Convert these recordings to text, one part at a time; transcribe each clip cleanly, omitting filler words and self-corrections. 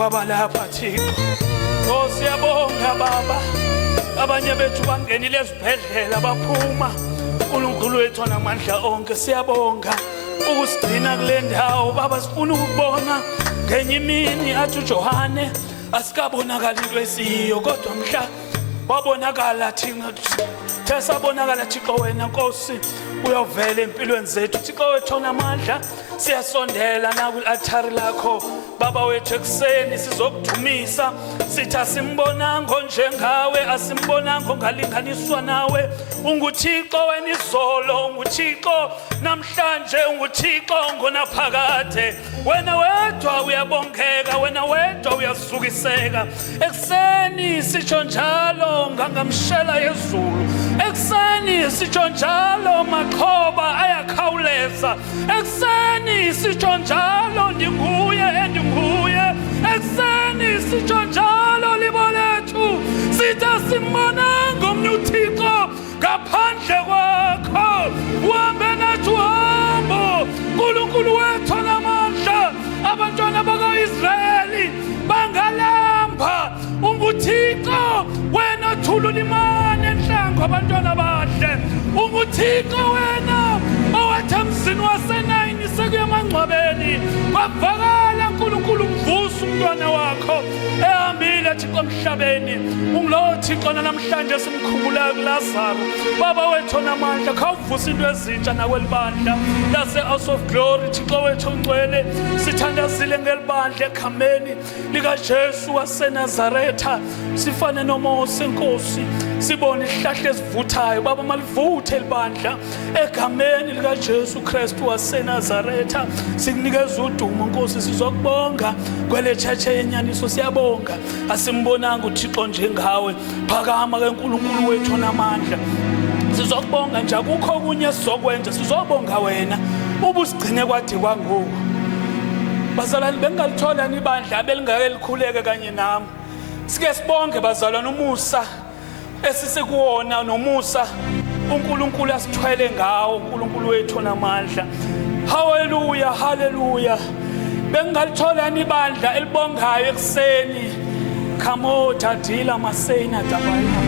Kwaba lapha Thixo. Siyabonga Baba. Abanye bethu bangenile ezibhedlela baphuma. uNkulunkulu wethu onamandla onke siyabonga ukusigcina kule ndawo Baba, sifuna ukubona ngenye imini athi uJohane asikabonakala into esiyo kodwa mhla wabonakala thina tesabonakala Thixo wena Nkosi uyovela empilweni zethu Thixo wethu onamandla siyasondela na kwi-altar lakho baba wethu ekseni sizokudumisa sithi asimbonanga njengawe asimbonanga ngalinganiswa nawe unguThixo wena izolo unguThixo namhlanje unguThixo ngonaphakade wena wedwa uyabongeka wena wedwa uyasukiseka ekseni sitsho njalo ngangamshela yezulu ekseni sitsho njalo maqhoba ayakhawuleza ekseni sitsho njalo ndinguye endinguye ekseni sitsho njalo libo lethu sitha simbonanga omnye uThixo ngaphandle kwakho uhambe nathi uhambo uNkulunkulu wethu onamandla abantwana baka-Israyeli bangalamba unguThixo wena thulula imani enhlango abantwana bahle unguThixo wena owathi emzini wasenayini sekuya emangcwabeni kwavakala uNkulunkulu umvusa umntwana wakho ehambile Thixo emhlabeni ungulowo Thixo namhlanje simkhumbulayo kuLazaro baba wethu onamandla khawuvusa into ezintsha nakwelibandla lase-House of Glory Thixo wethu ongcwele sithandazile ngelibandla egameni likaJesu waseNazaretha sifane noMose Nkosi sibone isihlahla esivuthayo baba malivuthe elibandla egameni likaJesu Kristu waseNazaretha sikunikeza udumo Nkosi sizokubonga kwele church yenyaniso siyabonga asimbonanga uThixo njengawe phakama ke uNkulunkulu wethu onamandla sizokubonga nje akukho kunye sizokwenza sizobonga wena ubusigcine kwade kwangoku bazalwane bengalithola nibandla abelingake likhuleke kanye nami sike sibonge bazalwane umusa esisekuwona nomusa uNkulunkulu asithwele ngawo uNkulunkulu wethu onamandla haleluya haleluya bengalithola nibandla elibongayo ekseni khamo dadila masena dabana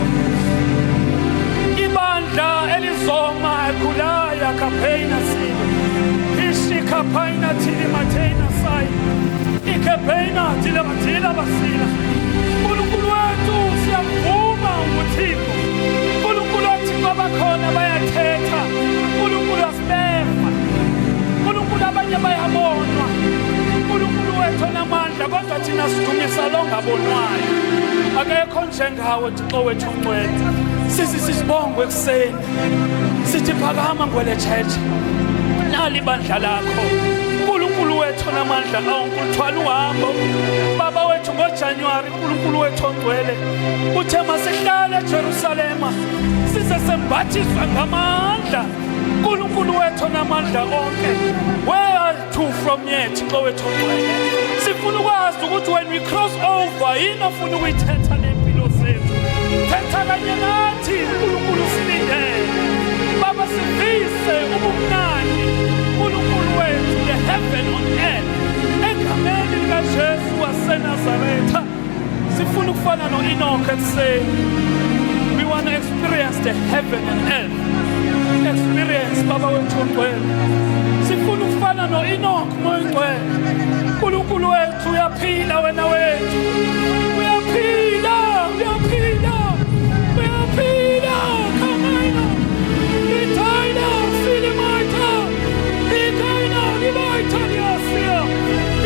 ibandla elizoma ekhulaya kaphena sini ishika phaina thili mathena sai ikephena thile mathila basila uNkulunkulu wethu siyavuma uThixo uNkulunkulu wathi abakhona bayathetha uNkulunkulu asibemba uNkulunkulu abanye bayabonwa uNkulunkulu wethu onamandla kodwa thina sidumisa lo ngabonwayo akekho njengawe Thixo wethu ongcwele sisibongo ekseni sithi phakama ngwele church nali ibandla lakho uNkulunkulu wethu onamandla awunkuluthwala uhambo baba wethu ngoJanuary uNkulunkulu wethu ongcwele uthe masihlale eJerusalema size sembathiswa ngamandla uNkulunkulu wethu onamandla onke where to from yet Thixo wethu ongcwele sifuna ukwazi ukuthi when we cross over yini ofuna ukuyithetha nempilo zethu thetha kanye nathi uNkulunkulu silindele baba sivise ubumnandi uNkulunkulu wethu the heaven on earth egameni likaJesu waseNazaretha sifuna ukufana noEnoch ekseni we want to experience the heaven and earth experience baba wethu ongcwele sifuna ukufana noEnoch moyingcwele uNkulunkulu wethu uyaphila wena wethu uyaphila uyaphila uyaphila kamaina itaina filimaita ikaina libaita liasia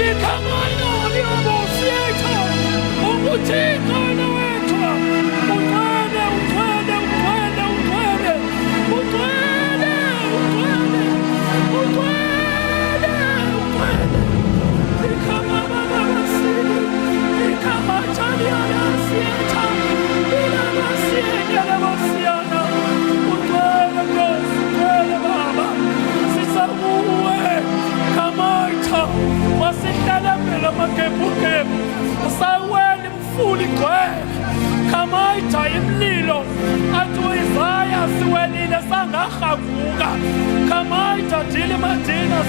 ikamaina liabosieta unguthixo wena wethu ungcwele ungcwele ungcwele ungcwele ungcwele ungcwele ungcwele ungcwele ikamama babasili ikamataliana sieta ilana sieta labasiana ungcwele Nkosi ungcwele baba sisabuwe kamaita wasihlala phela magebhugebhu usawela imfula igcwele kamaita imlilo athi uIsaya siwelile sangahavuka kamaita dile madina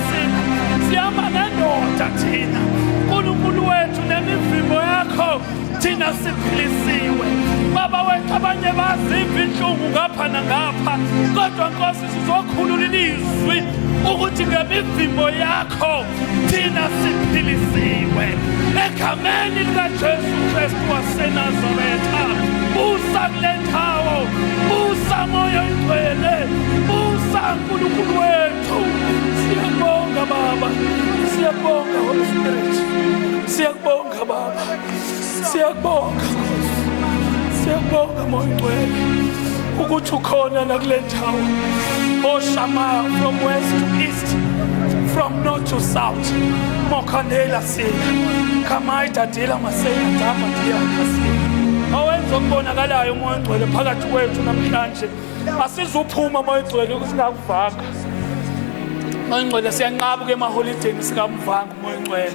siyama nendoda thina uNkulunkulu wethu nemivimbo yakho thina siphilisiwe baba wethu abanye baziva inhlungu ngapha nangapha kodwa Nkosi sizokhulula ilizwi ukuthi ngemivimbo yakho thina siphilisiwe egameni likaJesu Kristu waseNazaretha. Busa kule ndawo, busa Moya Oyingcwele, busa Nkulunkulu wethu. Siyabonga Baba, siyabonga Holy Spirit, siyabonga Baba, siyabonga Nkosi, siyabonga Moya Oyingcwele ukuthi ukhona la kule ndawo. Oh Shama, from west to east, from north to south, Mokhandela sina Kamaita dila masena tapa dia kasina. Awenza okubonakalayo Moya Oyingcwele phakathi kwethu namhlanje. Asizuphuma Moya Oyingcwele ukusingakuvanga. Moya Oyingcwele siyanqaba ke emaholideni sikamvanga Moya Oyingcwele.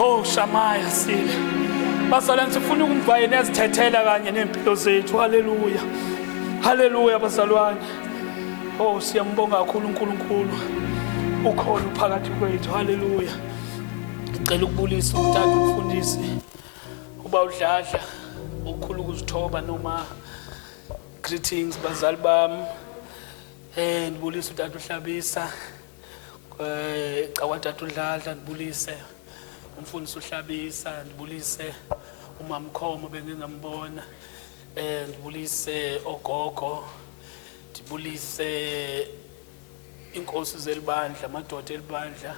Oh Shamaya sile. Bazalwane sifuna ukumvayela ezithethela kanye nempilo zethu. Haleluya. Haleluya bazalwane. Oh siyambonga kakhulu uNkulunkulu. Ukhona phakathi kwethu. Haleluya. Ngicela ukubulisa umntana umfundisi uba uDladla ukhulu ukuzithoba noma greetings bazali bami. Ndibulisa uTata uHlabisa. Cawatata uDladla ndibulise umfundisi uHlabisa, ndibulise umama Khomo bengingambona. Ndibulise ogogo, ndibulise inkosi zelibandla, amadoda elibandla,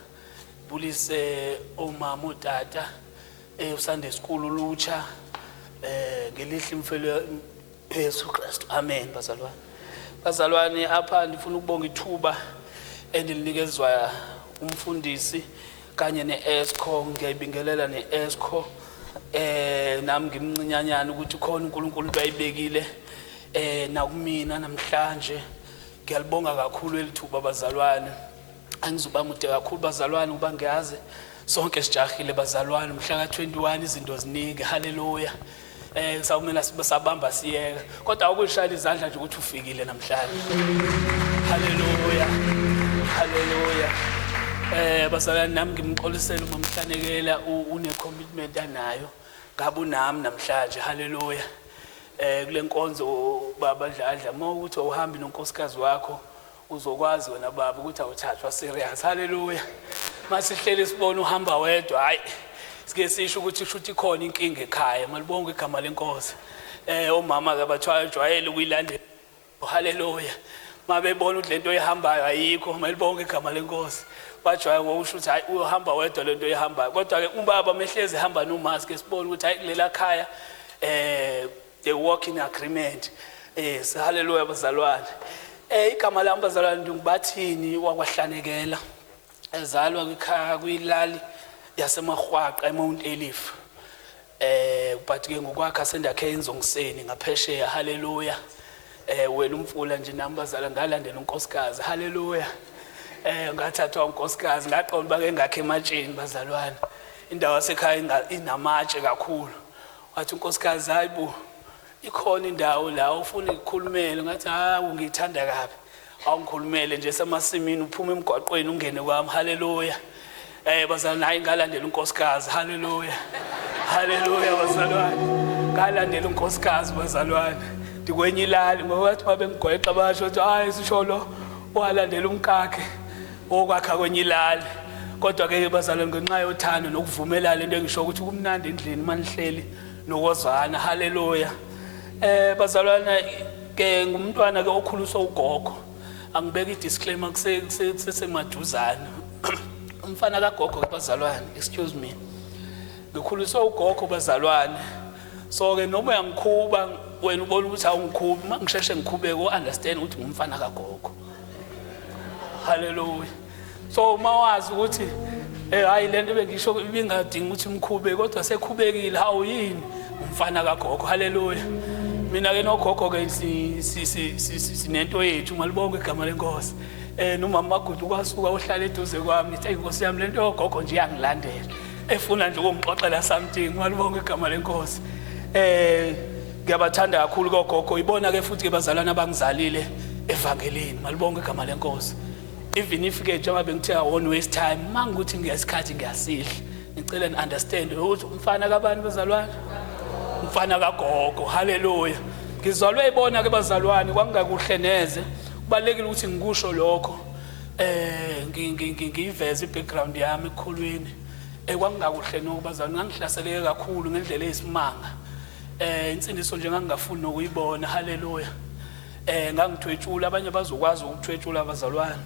ndibulise omama otata uSunday school ulutsha ngelihle imfelo Yesu Kristu. Amen bazalwane. Bazalwane apha ndifuna ukubonga ithuba endilinikezwa umfundisi kanye neESCO. Ngiyayibingelela neESCO nami ngimncinyanyana ukuthi khona uNkulunkulu bayibekile nakumina namhlanje. Ngiyalibonga kakhulu elithuba bazalwane. Angizuba mude kakhulu bazalwane uba ngiyazi sonke sijahile bazalwane. Mhla ka-21 izinto ziningi. Haleluya. Sawumela sabamba siyeka kodwa awukushaya izandla nje ukuthi ufikile namhlanje. Haleluya. Haleluya. Bazalwane nami ngimxolisela uma mhlanekela une commitment anayo ngabe unami namhlanje. Haleluya. Kule nkonzo baba Dladla mawukuthi uhambe nonkosikazi wakho uzokwazi wena baba ukuthi awuthathwa serious. Haleluya. Masihlele sibona uhamba wedwa hayi sike sisho ukuthi shuthi khona inkinga ekhaya. Malibonga igama lenkosi. Omama ke bathwayele ukuyilandela. Haleluya. Mabebona ukuthi lento ehambayo ayikho. Malibonga igama lenkosi. Bajwaya ngokusho ukuthi hayi uhamba wedwa lento ehambayo. Kodwa ke ubaba mehlezi ehamba nomask esibona ukuthi hayi kulela khaya they work in agreement. Haleluya bazalwane. Igama lami bazalwane ndingubathini wakwaHlanekela. Ezalwa kwikhaya kwilali yaseMahwaqa eMount Elif. But ke ngokwakhe sendakhe enzongiseni ngaphesheya. Haleluya. Wena umfula nje nami bazalwane ngalandela unkosikazi. Haleluya. Ngathathwa unkosikazi ngaqonda bake ngakhe ematsheni bazalwane. Indawo yasekhaya inamatshe kakhulu. Wathi unkosikazi hayibo ikhona indawo la ufuna ukukhulumela. Ngathi ungithanda kabi. Awungikhulumele nje semasimini uphuma emgwaqweni ungene kwami. Haleluya. Bazalwane hayi ngalandela unkosikazi. Haleluya. Haleluya bazalwane. Ngalandela unkosikazi bazalwane. Ndikwenye ilali ngoba bathi babengigweqa basho ukuthi hayi sisholo walandela umkakhe okwakha kwenye ilali. Kodwa ke bazalwane ngenxa yothando nokuvumelana lento engisho ukuthi kumnandi endlini manihleli nokozana. Haleluya. Bazalwane ke ngumntwana ke okhuliswa ugogo. Angibeka idisclaimer kusesemaduzana. Umfana kagogo bazalwane, excuse me. Ngikhuliswa ugogo bazalwane. So ke noma uyangikhuba wena ubona ukuthi awungikhubi mangisheshe ngikhubeke understand ukuthi ngumfana kagogo. Haleluya. So mawazi ukuthi hayi lento bengisho ibingadingi ukuthi mkhube kodwa sekhubekile hawu yini umfana kagogo. Haleluya. Mina ke nogogo ke sinento yethu malibonke igama lenkosi. Nomama Magudu kwasuka ohlala eduze kwami nithi inkosi yami lento yogogo nje iyangilandela efuna nje ukungixoxela something. Malibonke igama lenkosi. Ngiyabathanda kakhulu gogogo. Ibona ke futhi ke bazalwana abangizalile evangelini. Malibonke igama lenkosi. Even if ke njengoba bengithiya one waste time mangukuthi ngiyasikhathi ngiyasidla ngicela ni understand ukuthi umfana kabani bazalwane umfana kagogo. Haleluya. Ngizalwe ibona ke bazalwane kwangakuhle neze kubalekile ukuthi ngikusho lokho ngiveze ibackground yami ekholweni kwangingakuhle nokubazalwane ngangihlaseleke kakhulu ngendlela eyisimanga insindiso nje ngangingafuni nokuyibona haleluya ngangithwetshula abanye bazokwazi ukuthwetshula abazalwane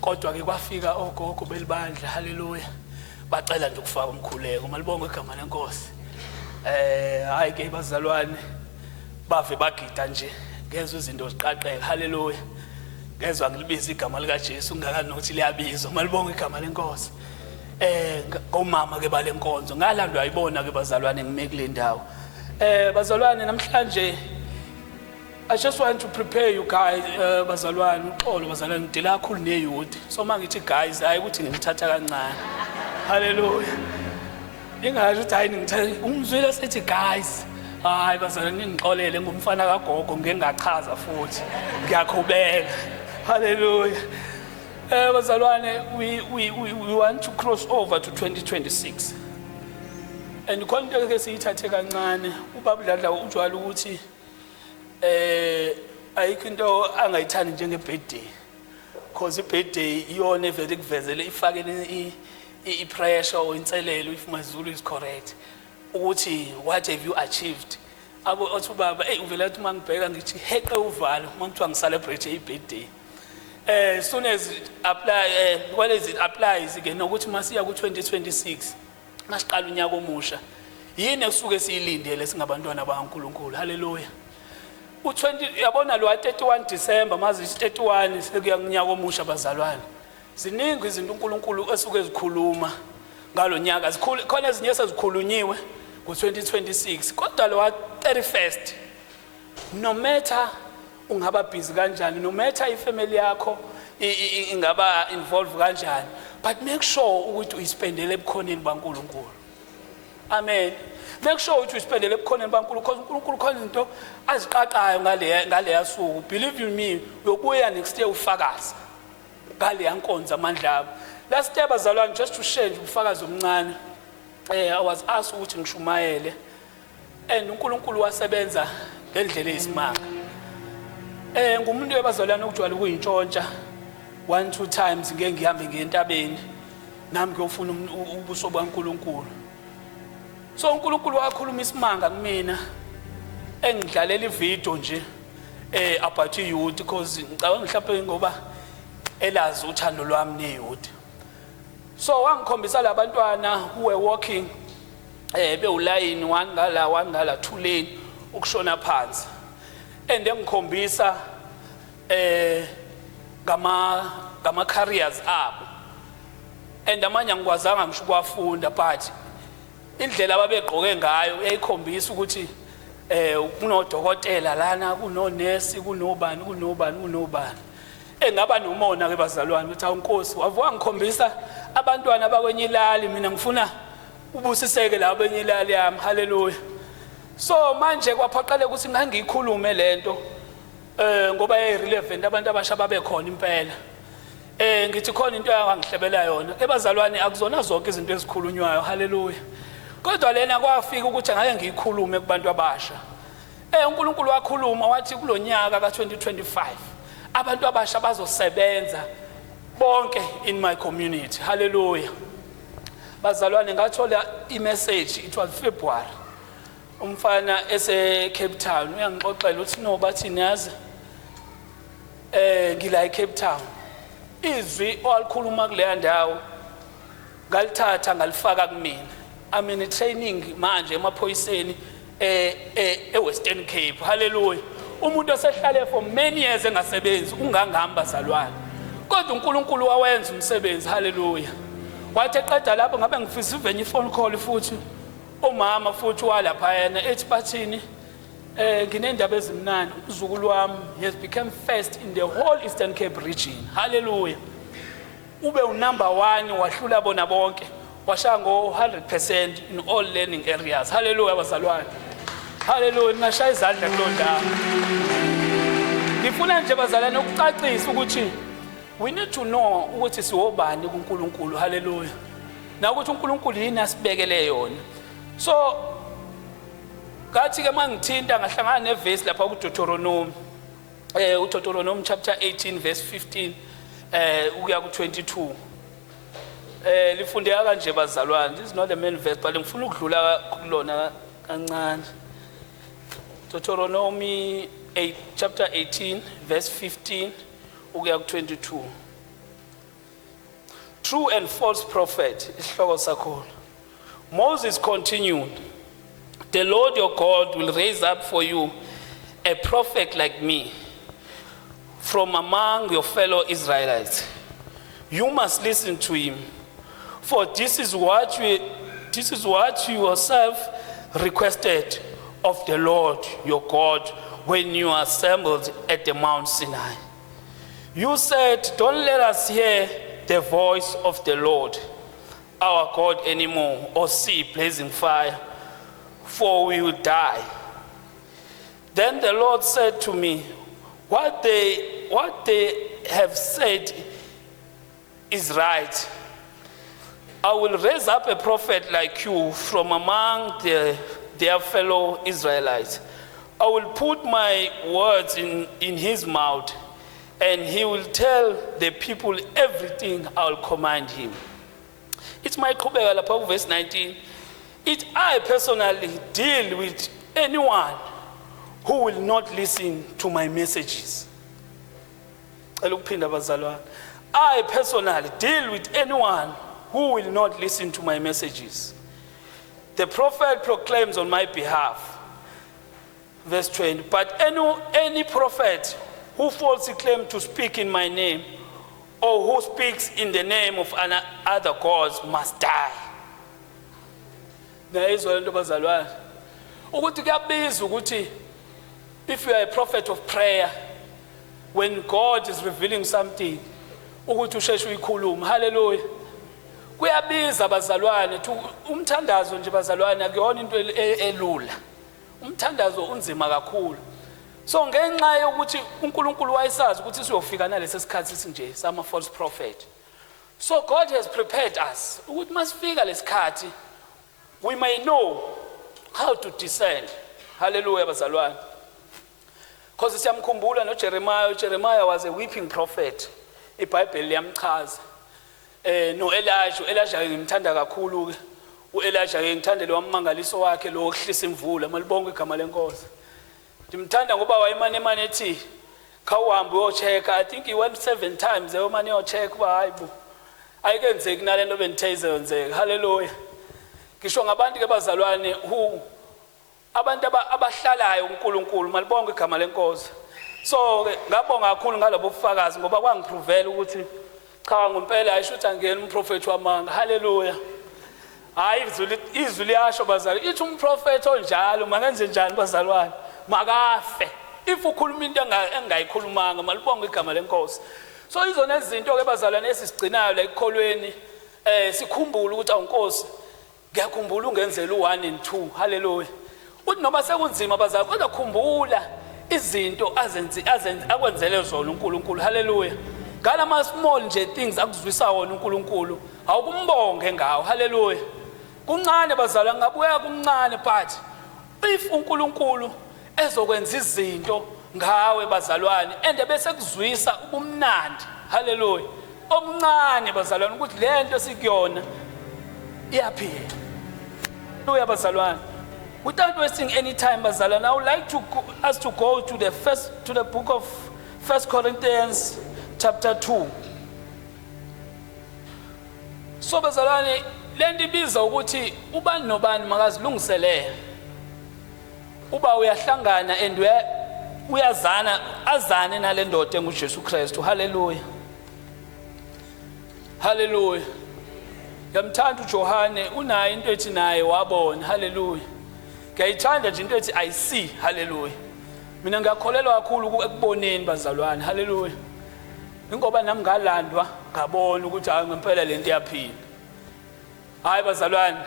kodwa ke kwafika ogogo belibandla haleluya bacela nje ukufaka umkhuleko malibonke igama lenkosi hayi ke bazalwane bave bagida nje ngezwe izinto ziqaqeka haleluya ngezwe ngilibiza igama lika Jesu ngakani nokuthi liyabizwa malibonke igama lenkosi ngomama ke balenkonzo ngalandwa ayibona ke bazalwane ngime kule ndawo bazalwane namhlanje I just want to prepare you guys bazalwane uxolo bazalwane ngidila kakhulu neyouth so mangithi guys hayi ukuthi ngimthatha kancane haleluya ingazi ukuthi hayi ngithatha umzwile sethi guys hayi bazalwane ngixolele ngumfana kagogo ngengachaza futhi ngiyakhubeka haleluya bazalwane we want to cross over to 2026 and konke ke siyithathe kancane ubabudladla ujwayele ukuthi ayikho into angayithandi njenge birthday because ibirthday iyona evele kuvezele ifakele ipressure or inselelo if my Zulu is correct ukuthi what have you achieved abo othi baba uvela uthi mangibheka ngithi heqe uvalo mangithiwa ngiselebrate ibirthday soon as it apply what is it applies again ukuthi masiya ku 2026 masiqala unyaka omusha yini ekusuke siyilindele singabantwana bakaNkulunkulu haleluya u20 yabona lo 31 December mazi 31 sekuya kunyaka omusha bazalwane ziningi izinto uNkulunkulu esuke ezikhuluma ngalonyaka khona ezinye esezikhulunyiwe ku2026 kodwa lo 31st no matter ungaba busy kanjani no matter ifamily yakho ingaba involved kanjani but make sure ukuthi uyispendele ebukhoneni baNkulunkulu amen make sure ukuthi uyispendele ebukhoneni baNkulunkulu because uNkulunkulu khona into aziqaqayo ngale yasuku believe you me uyobuya next year ufakazi ngale yankonza amandla abo last year bazalwane just to share ubufakazi omncane I was asked ukuthi ngishumayele and uNkulunkulu wasebenza ngendlela eyisimanga ngumuntu webazalwane ukujwayela ukuyintshontsha 1-2 times ngeke ngihambe ngiyentabeni nami ngiyofuna ubuso baNkulunkulu so uNkulunkulu wakhuluma isimanga kumina engidlalela ivideo nje about youth because ngicabanga mhlawumbe ngoba elazi uthando lwami neyouth so wangikhombisa labantwana who were walking bewulayini wangala 2 lane ukushona phansi and engikhombisa gama careers abo and amanye angikwazanga ngisho kwafunda but indlela ababegqoke ngayo uyayikhombisa ukuthi kunodokotela lana kunonesi kunobani engaba nomona ke bazalwane ukuthi awunkosi wavuka ngikhombisa abantwana bakwenye ilali mina ngifuna ubusiseke la kwenye ilali yami haleluya so manje kwaphoqele ukuthi ngangiyikhulume lento ngoba irelevant abantu abasha babekhona impela ngithi khona into yangihlebela yona ebazalwane akuzona zonke izinto ezikhulunywayo haleluya kodwa lena kwafika ukuthi ngake ngiyikhulume kubantu abasha uNkulunkulu wakhuluma wathi kulonyaka ka2025 abantu abasha bazosebenza bonke in my community haleluya bazalwane ngathola imessage it was February umfana ese Cape Town uyangixoxela uthi no bathi niyazi ngila eCape Town izwi olikhuluma kule ndawo ngalithatha ngalifaka kumina I'm in a training manje emaphoyiseni eWestern Cape haleluya umuntu osehlale for many years engasebenzi ungangihamba bazalwane kodwa uNkulunkulu wawenza umsebenzi haleluya wathi eqeda lapho ngabe ngifisa ivenye iphone call futhi omama futhi walapha yena ethi bathini nginendaba ezimnandi uzukulu wami has become first in the whole Eastern Cape region haleluya ube unumber 1 wahlula bona bonke washaya ngo 100% in all learning areas haleluya bazalwane haleluya ngashaya izandla kulondawo ngifuna nje bazalwane ukucacisa ukuthi we need to know ukuthi siwobani kuNkulunkulu haleluya na ukuthi uNkulunkulu yini asibekele yona so ngathi ke mangithinta ngahlangana neverse lapha kuDeuteronomy uDeuteronomy chapter 18 verse 15 ukuya ku-22 lifundeka kanje bazalwane. This is not the main verse but ngifuna ukudlula kulona kancane. Deuteronomy 8 chapter 18 verse 15 ukuya ku-22. True and false prophet, isihloko sakhona. Moses continued, the Lord your God will raise up for you a prophet like me from among your fellow Israelites. You must listen to him, for this is what you yourself requested of the Lord your God when you assembled at the Mount Sinai. You said, don't let us hear the voice of the Lord our God anymore, or see blazing fire, for we will die. Then the Lord said to me, what they have said is right. I will raise up a prophet like you from among their fellow Israelites. I will put my words in his mouth, and he will tell the people everything I'll command him. It's my verse 19. I personally deal with anyone who will not listen to my messages. I personally deal with anyone who will not listen to my messages. The prophet proclaims on my behalf. Verse 20. But any prophet who falsely claims to speak in my name, or who speaks in the name of other gods, must die. If you are a prophet of prayer, when God is revealing something, hallelujah. Kuyabiza bazalwane, umthandazo nje bazalwane akuyona into elula. Umthandazo unzima kakhulu. So ngenxa yokuthi uNkulunkulu wayesazi ukuthi siyofika nalesi sikhathi sinje sama false prophet. So God has prepared us ukuthi masifika lesikhathi we may know how to discern. Hallelujah bazalwane. Because siyamkhumbula no Jeremiah was a weeping prophet. iBhayibheli liyamchaza. No Elijah ngimthanda kakhulu ke. uElijah ngithanda lo wamangaliso wakhe lo ohlisa imvula malibonke igama lenkosi. Ndimthanda ngoba wayemane ethi khawuhambe uyocheka. I think he went 7 times eyomane uyocheka uba hayibo ayikenzeki nalento benitheze yenzeka. Hallelujah. Ngisho ngabantu ke bazalwane abantu abahlalayo uNkulunkulu malibonke igama lenkosi. So ngabonga kakhulu ngalabo bufakazi ngoba kwangiprovela ukuthi cha ngempela ayishuthi angena umprofeti wamanga. Hallelujah. Hayi izwi liyasho bazalwane ithi umprofeti onjalo mangenze njani bazalwane makafe if ukhuluma into engayikhulumanga malibonke igama lenkosi. So izona izinto ke bazalwane esisigcinayo la ekholweni sikhumbule ukuthi awunkosi ngiyakhumbula ungenzela u1 and 2. Hallelujah. Uthi noma sekunzima bazalwane kodwa khumbula izinto akwenzele zona uNkulunkulu. Hallelujah. Ngalama small nje things akuzwisa wona uNkulunkulu awukumbonge ngawo. Hallelujah. Kuncane bazalwane ngabuya kumncane but if uNkulunkulu ezokwenza izinto ngawe bazalwane ende bese kuzwisa ubumnandi. Hallelujah. Omncane bazalwane ukuthi lento sikuyona iyaphila. Hallelujah bazalwane. Without wasting any time bazalwane, I would like us to go to the book of 1 Corinthians chapter 2. So bazalwane lento ibiza ukuthi ubani nobani makazilungiselele uba uyahlangana and azane nale ndoda enguJesu Kristu. Hallelujah. Hallelujah. Yamthanda uJohane unayo into ethi naye wabona. Hallelujah. Ngiyayithanda nje into ethi I see. Hallelujah. Mina ngiyakholelwa kakhulu ekuboneni bazalwane. Hallelujah. Ingoba nami ngalandwa ngabona ukuthi hayi ngempela lento iyaphila. Hayi bazalwane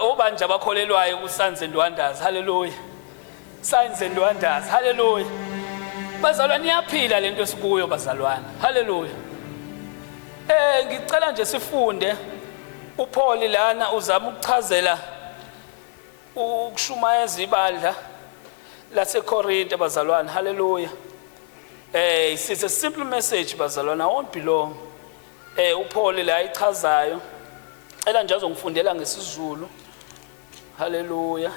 obanje abakholelwayo kuSigns and Wonders. Hallelujah. Signs and Wonders. Hallelujah. Bazalwane iyaphila lento esikuyo bazalwane. Hallelujah. Ngicela nje sifunde uPaul lana uzama ukuchazela ukushumayeza ibandla laseKorinte bazalwane. Hallelujah. It's a simple message bazalwana, won't belong. uPaul la ichazayo ela nje azongifundela ngesizulu. Hallelujah.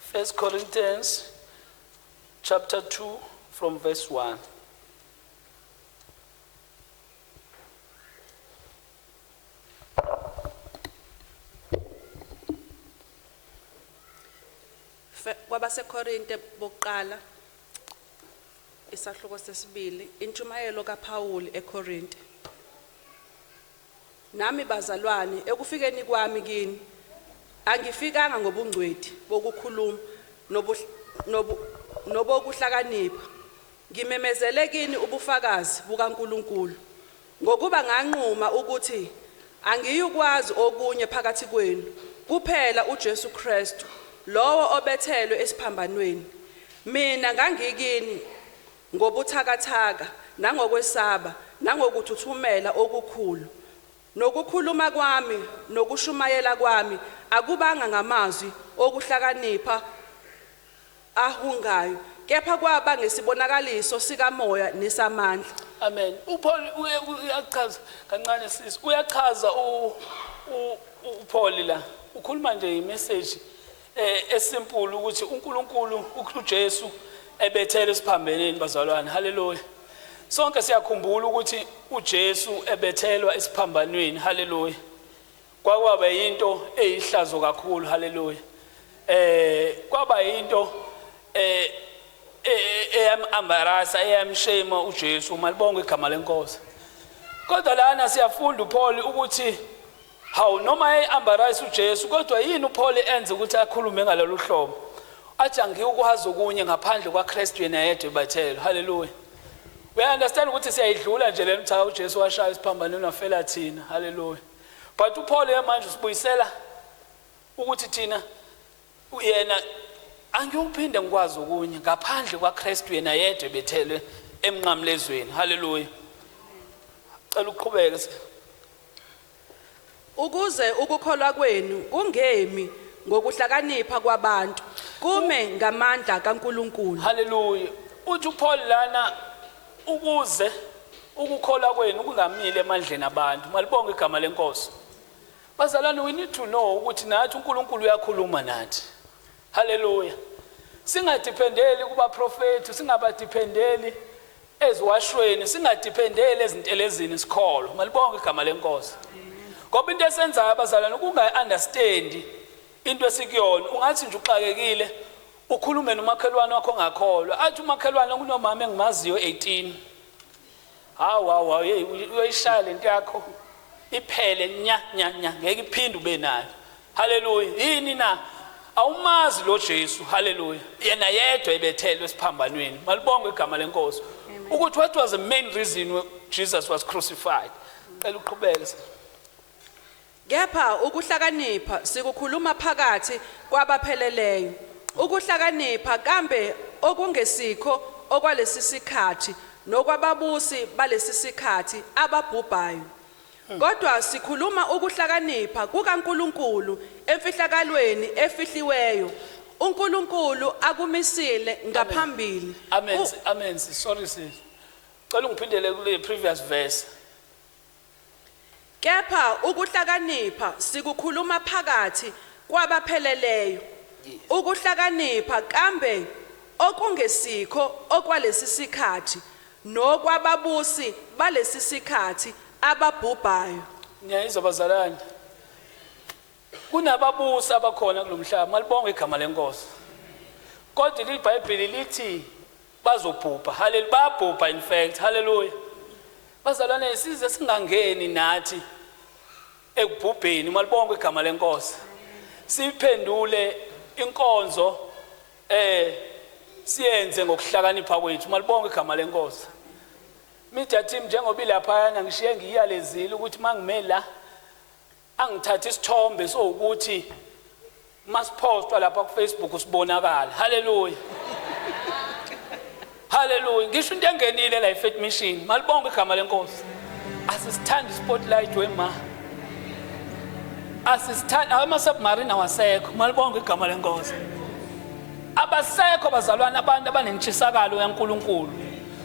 First Corinthians chapter 2 from verse 1. KwabaseKorinte bokuqala isahluko sesibili intshumayelo kaPaul eKorinte. Nami bazalwane ekufikeni kwami kini angifikanga ngobungcweti bokukhuluma nobokuhlakanipha, ngimemezele kini ubufakazi bukaNkulunkulu ngokuba nganquma ukuthi angiyukwazi okunye phakathi kwenu kuphela uJesu Kristu lowo obethelwe esiphambanweni. Mina ngangikini ngobuthakathaka nangokwesaba nangokuthuthumela okukhulu, nokukhuluma kwami nokushumayela kwami akubanga ngamazwi okuhlakanipha ahungayo, kepha kwaba ngesibonakaliso sikamoya nesamandla. Amen. uPaul uyachaza kancane sisi, uyachaza uPaul la ukhuluma nje imessage esimple ukuthi uNkulunkulu uJesu ebethele esiphambanweni bazalwane. Hallelujah. Sonke siyakhumbula ukuthi uJesu ebethelwa esiphambanweni. Hallelujah. Kwaba yinto eyihlazo kakhulu. Hallelujah. Kwaba yinto eyamambarasa eyamshema uJesu, malibonke igama lenkosi. Kodwa lana siyafunda uPaul ukuthi hawu noma eambarasa uJesu, kodwa yini uPaul enze ukuthi akhulume ngalolu hlobo, athi angiyukwazi okunye ngaphandle kwaKristu yena yedwa ebethelwe. Hallelujah. We understand ukuthi siyayidlula nje le mtha uJesu washaya isiphambanweni wafela thina. Hallelujah. But uPaul manje usibuyisela ukuthi thina uyena angiyuphinde ngikwazi okunye ngaphandle kwaKristu yena yedwa ebethelwe emnqamlezweni. Hallelujah. Cela uqhubeke. Ukuze ukukholwa kwenu kungemi ngokuhlakanipha kwabantu kume ngamandla kaNkulunkulu. Hallelujah. Uthi uPaul lana ukuze ukukholwa kwenu kungamile emandleni abantu. Malibonke igama lenkosi. Bazalwane, we need to know ukuthi nathi uNkulunkulu uyakhuluma nathi. Hallelujah. Singadipendeli kuba prophet, singabadipendeli eziwashweni, singadipendeli ezintelezini sikholo. Malibonke igama lenkosi. Ngoba into esenzayo abazalwane ukunga-understand into esikuyona, ungathi nje uxakekile ukhulume nomakhelwane wakho ongakholwa, athi umakhelwane kunomama engimaziyo 18. Hawu hey uyayishaya lento yakho iphele nya ngeke iphinde ube nayo. Hallelujah. Yini na awumazi lo Jesu. Hallelujah. Yena yedwa ebethelwe esiphambanweni. Malibonke igama lenkosi ukuthi what was the main reason Jesus was crucified. Cela uqhubeke. Kepha ukuhlakanipha sikukhuluma phakathi kwabapheleleyo, ukuhlakanipha kambe okungesikho okwalesi sikhathi nokwababusi balesi sikhathi ababhubhayo. Kodwa sikhuluma ukuhlakanipha kukaNkulunkulu emfihlakalweni efihliweyo uNkulunkulu akumisile ngaphambili. Amen. Sorry sis. Cela ungiphindele kule previous verse. Kepha ukuhlakanipha sikukhuluma phakathi kwabapheleleyo, ukuhlakanipha kambe okungesikho okwalesi sikhathi nokwababusi balesi sikhathi ababhubhayo. Ngiyayizwa bazalwane, kunababusi abakhona kulomhlaba. Malibonke igama lenkosi. Kodwa iBhayibheli lithi bazobhubha. Hallelujah. Babhubha in fact. Hallelujah. Bazalwane, size singangeni nathi ekubhubheni. Malibonke igama lenkosi. Siphendule inkonzo siyenze ngokuhlakanipha kwethu. Malibonke igama lenkosi. Media team njengoba ilaphayana ngishiye ngiyalezile ukuthi mangimela angithatha isithombe sokuthi masipostwa lapha ku Facebook usibonakala. Hallelujah. Hallelujah. Ngisho into engenile la iFaith Mission. Malibonke igama lenkosi. Asisithanda ispotlight wema. Asisithanda ama-submarine awasekho. Malibonke igama lenkosi. Abasekho bazalwane abantu abanentshisakalo yaNkulunkulu.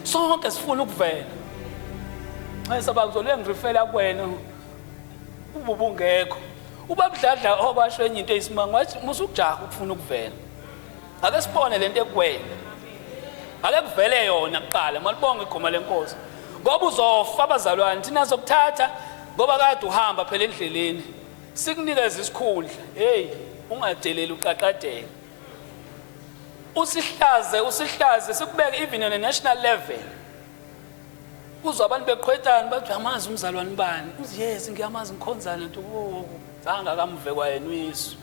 Sonke sifuna ukuvela. Ngisaba ngizolwe ngirifela kuwena. Ububungekho. Ubabudladla obasho enye into eyisimanga wathi musukujaha ukufuna ukuvela. Ake sibone lento ekuwena. Ake kuvele yona kuqala malibonke igama lenkosi. Ngoba uzofa abazalwane thina sokuthatha ngoba kade uhamba phela endleleni. Sikunikeza isikhundla. Hey, ungadeleli uqaqadela. Usihlaze sikubeke even on a national level. Uzwa abantu beqhwetana bathi amazi umzalwane bani? Uthi yes ngiyamazi ngikhonzana nto zanga kamve kwayena uYesu.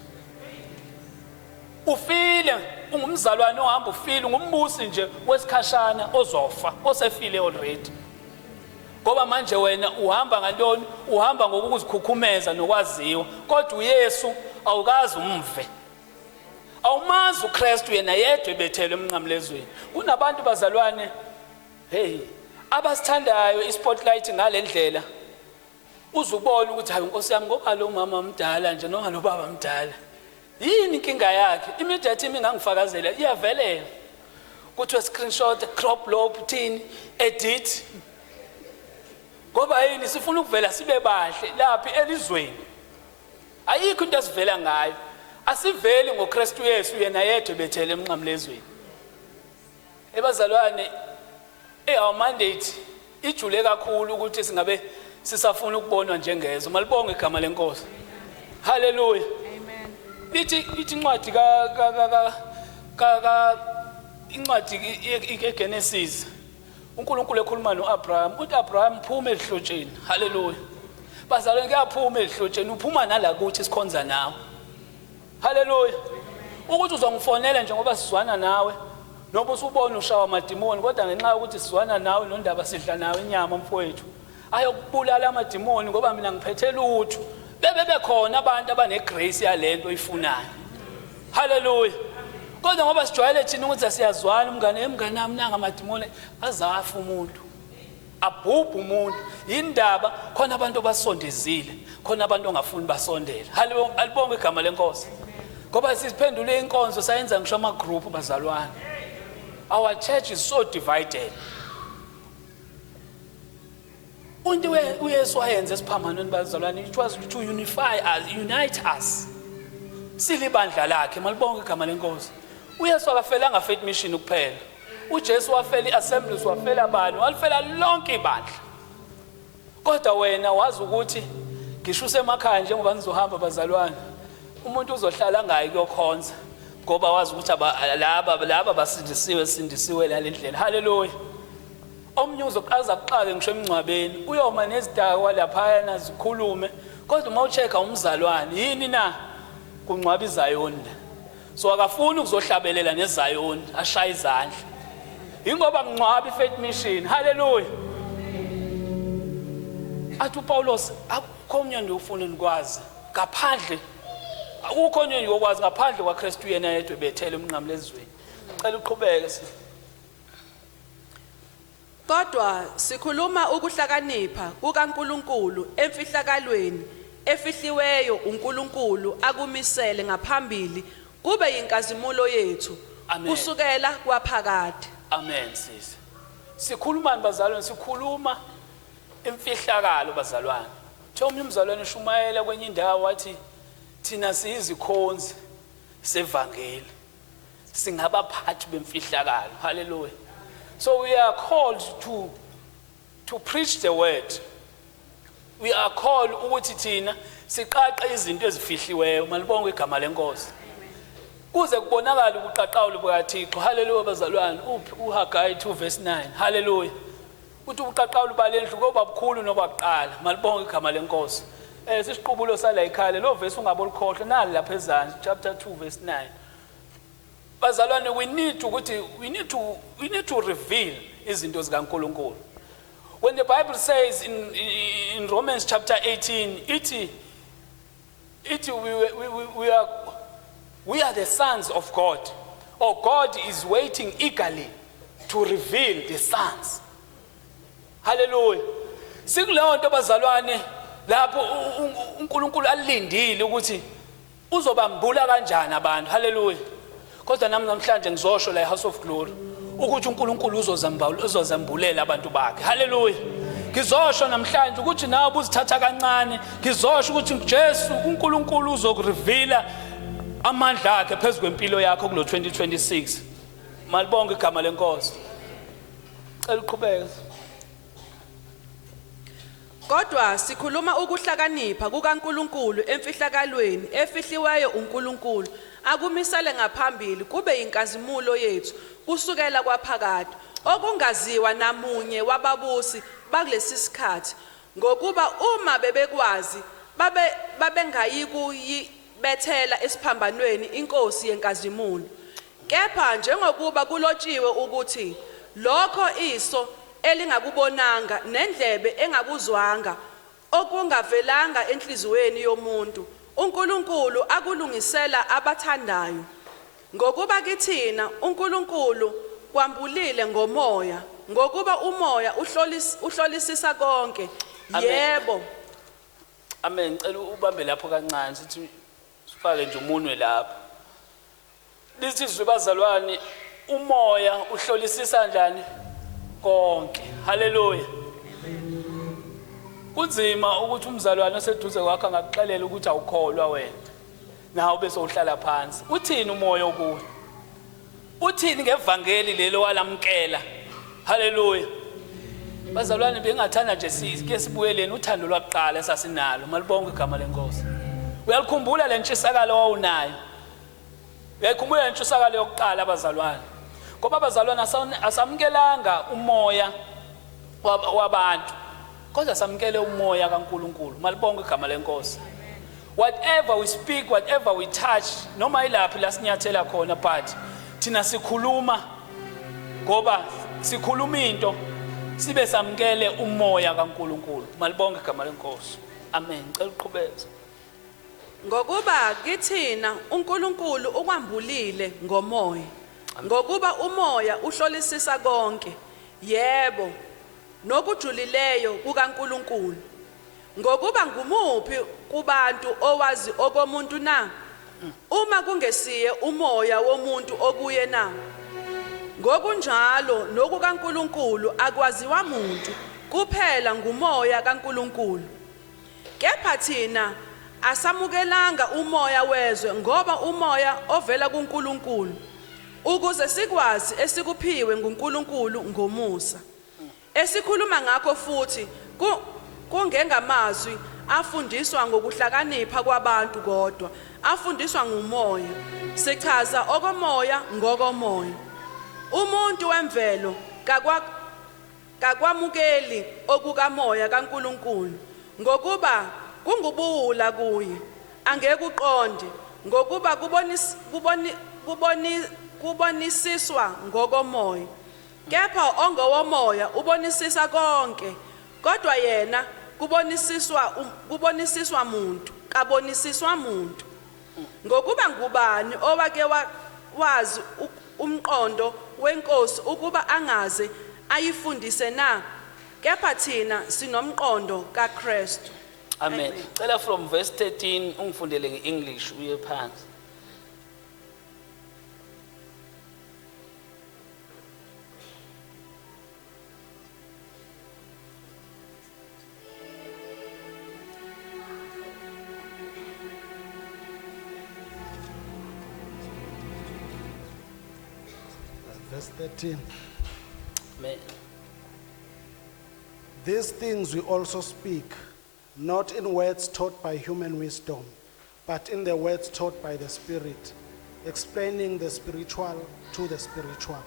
Ufile ungumzalwane ohamba ufile ngumbusi nje wesikhashana ozofa osefile already. Ngoba manje wena uhamba ngantoni? Uhamba ngokuzikhukhumeza nokwaziwa. Kodwa uYesu awukazi umve. Awumazi uKristu yena yedwa ebethelwe emnqamlezweni. Kunabantu bazalwane hey abasithandayo ispotlight ngalendlela. Uzubona ukuthi hayi inkosi yami ngoba lo mama omdala nje noma lo baba omdala. Yini inkinga yakhe? Immediate ngangifakazela iyavelela. Kuthiwa screenshot, crop lob, tin, edit. Ngoba yini sifuna ukuvela sibe bahle laphi elizweni. Ayikho into esivela ngayo. Asiveli ngoKristu Yesu yena yedwa ebethele emnqamlezweni. Ebazalwane our mandate ijule kakhulu ukuthi singabe sisafuna ukubonwa njengezo. Malibonke igama lenkosi. Hallelujah. Amen. Lithi incwadi incwadi eGenesis. uNkulunkulu ekhuluma noAbraham. Uthi Abraham phuma elihlotsheni. Hallelujah. Bazalwane kuyaphuma elihlotsheni uphuma nala kuthi sikhonza nawe. Hallelujah. Ukuthi uzongifonela nje ngoba sizwana nawe. Noma usubona ushawa amadimoni kodwa ngenxa ukuthi sizwana nawe nondaba sidla nawe inyama mfowethu. Ayokubulala amadimoni ngoba mina ngiphethe lutho. Bebe khona abantu abanegrace yalento oyifunayo. Hallelujah. Kodwa ngoba sijwayele thina ukuthi siyazwana umngane nami nanga amadimoni azafa umuntu. Abhubha umuntu. Indaba khona abantu abasondezile, khona abantu ongafuni basondela. Hallelujah. Alibonke igama lenkosi. Ngoba siphendule inkonzo sayenza ngisho ama group bazalwane. Our church is so divided. Unto uYesu wayenza esiphambanweni bazalwane, it was to unite us. Silibandla lakhe malibonke igama lenkosi. uYesu akafelanga iFaith Mission kuphela. uJesu wafela iAssemblies wafela abantu, walifela lonke ibandla. Kodwa wena wazi ukuthi ngisho usemakhaya njengoba nizohamba bazalwane, umuntu uzohlala ngayi kuyokhonza ngoba wazi ukuthi laba basindisiwe la lendlela. Hallelujah. Omnye uzoqaza kuqale ngisho emncwabeni uyoma nezidakwa lapha na zikhulume kodwa uma uchecka umzalwane yini na kuncwaba iZayoni. So akafuni ukuzohlabelela neZayoni ashaya izandla. Ingoba ngcwaba iFaith Mission. Hallelujah. Athi uPaulos akukho omnye ufuna nikwazi ngaphandle akukho omnye ukwazi ngaphandle kwaKristu yena yedwa ebethele emnqamlezweni. Cela uqhubeke. Kodwa sikhuluma ukuhlakanipha kukaNkulunkulu emfihlakalweni efihliweyo uNkulunkulu akumisele ngaphambili kube yinkazimulo yethu kusukela kwaphakade. Amen sis. Sikhuluma bazalwane, sikhuluma emfihlakalo bazalwane. Thomnye umzalwane uShumayela kwenye indawo wathi thina siyizikhonzi sevangeli. Singabaphathi bemfihlakalo. Hallelujah. So we are called to preach the word. We are called ukuthi thina siqaqe izinto ezifihliweyo. Malibonke igama lenkosi. Kuze kubonakala ukuqaqawula bukaThixo. Hallelujah bazalwane. uHagai 2 verse 9. Hallelujah. Uthi uqaqawula balendlu ngoba bukhulu noba kuqala. Malibonke igama lenkosi. Sisiqubulo sala ekhaya lo verse ungabolikhohle nali lapha ezantsi chapter 2 verse 9. Bazalwane we need to reveal izinto zikaNkulunkulu. When the Bible says in Romans chapter 18 we are the sons of God, or God is waiting eagerly to reveal the sons. Hallelujah. Sikuleyo nto bazalwane lapho uNkulunkulu alindile ukuthi uzobambula kanjani abantu. Hallelujah. Kodwa nami namhlanje ngizosho la eHouse of Glory ukuthi uNkulunkulu uzozambulela abantu bakhe. Hallelujah. Ngizosho namhlanje ukuthi nawe uzithatha kancane, ngizosho ukuthi uJesu uNkulunkulu uzokureveala amandla akhe phezulu kwempilo yakho kulo 2026. Malibonke igama lenkosi. Cela uqhubeke. Kodwa sikhuluma ukuhlakanipha kukaNkulunkulu emfihlakalweni efihliweyo uNkulunkulu akumisele ngaphambili kube inkazimulo yethu kusukela kwaphakade okungaziwa namunye wababusi bakulesi sikhathi ngokuba uma bebekwazi babengayikuyibethela esiphambanweni inkosi yenkazimulo kepha njengokuba kulotshiwe ukuthi lokho iso elingakubonanga nendlebe engakuzwanga okungavelanga enhlizweni yomuntu uNkulunkulu akulungisela abathandayo ngokuba kithina uNkulunkulu kwambulile ngomoya ngokuba umoya uhlolisisa konke. Yebo. Amen. Ngicela ubambe lapho kancane sithi sifake nje umunwe lapho. Lisizwe bazalwane umoya uhlolisisa njani konke. Hallelujah. Kunzima ukuthi umzalwane oseduze kwakho angakuxelela ukuthi awukholwa wena. Nawe bese uhlala phansi. Uthini umoya okuwe? Uthini ngevangeli lelo walamkela? Hallelujah. Bazalwane bengathanda nje sike sibuyeleni uthando lwaqala esasinalo. Malibonke igama lenkosi. Uyalikhumbula lentshisakalo owunayo? Uyakhumbula lentshisakalo yokuqala bazalwane? Ngoba bazalwane asamkelanga umoya wabantu. Kodwa samkele umoya kaNkulunkulu. Malibonke igama lenkosi. Whatever we speak, whatever we touch, noma ilaphi la sinyathela khona but thina sikhuluma ngoba sikhuluma into sibe samkele umoya kaNkulunkulu. Malibonke igama lenkosi. Amen. Ngicela uqhubeke. Ngokuba kithina uNkulunkulu ukwambulile ngomoya. Ngokuba umoya uhlolisisa konke. Yebo. Nokujulileyo kukaNkulunkulu. Ngokuba ngumuphi kubantu owazi okomuntu na? Uma kungesiye umoya womuntu okuye na? Ngokunjalo nokukaNkulunkulu akwaziwa umuntu kuphela ngumoya kaNkulunkulu. Kepha thina asamukelanga umoya wezwe ngoba umoya ovela kuNkulunkulu ukuze sikwazi esikuphiwe nguNkulunkulu ngomusa. Esikhuluma ngakho futhi kungengamazwi afundiswa ngokuhlakanipha kwabantu kodwa afundiswa ngumoya. Sichaza okomoya ngokomoya. Umuntu wemvelo kakwamukeli okukamoya kaNkulunkulu ngokuba kungubuwula kuye angeke uqonde ngokuba kubonisiswa ngokomoya. Kepha ongowomoya ubonisisa konke kodwa yena kubonisiswa umuntu kabonisiswa umuntu ngokuba ngubani owake wazi umqondo wenkosi ukuba angaze ayifundise na kepha thina sinomqondo kaKristu. Amen. Cela from verse 13 ungifundele ngeEnglish uye phansi. Verse 13. Amen. These things we also speak, not in words taught by human wisdom, but in the words taught by the Spirit, explaining the spiritual to the spiritual.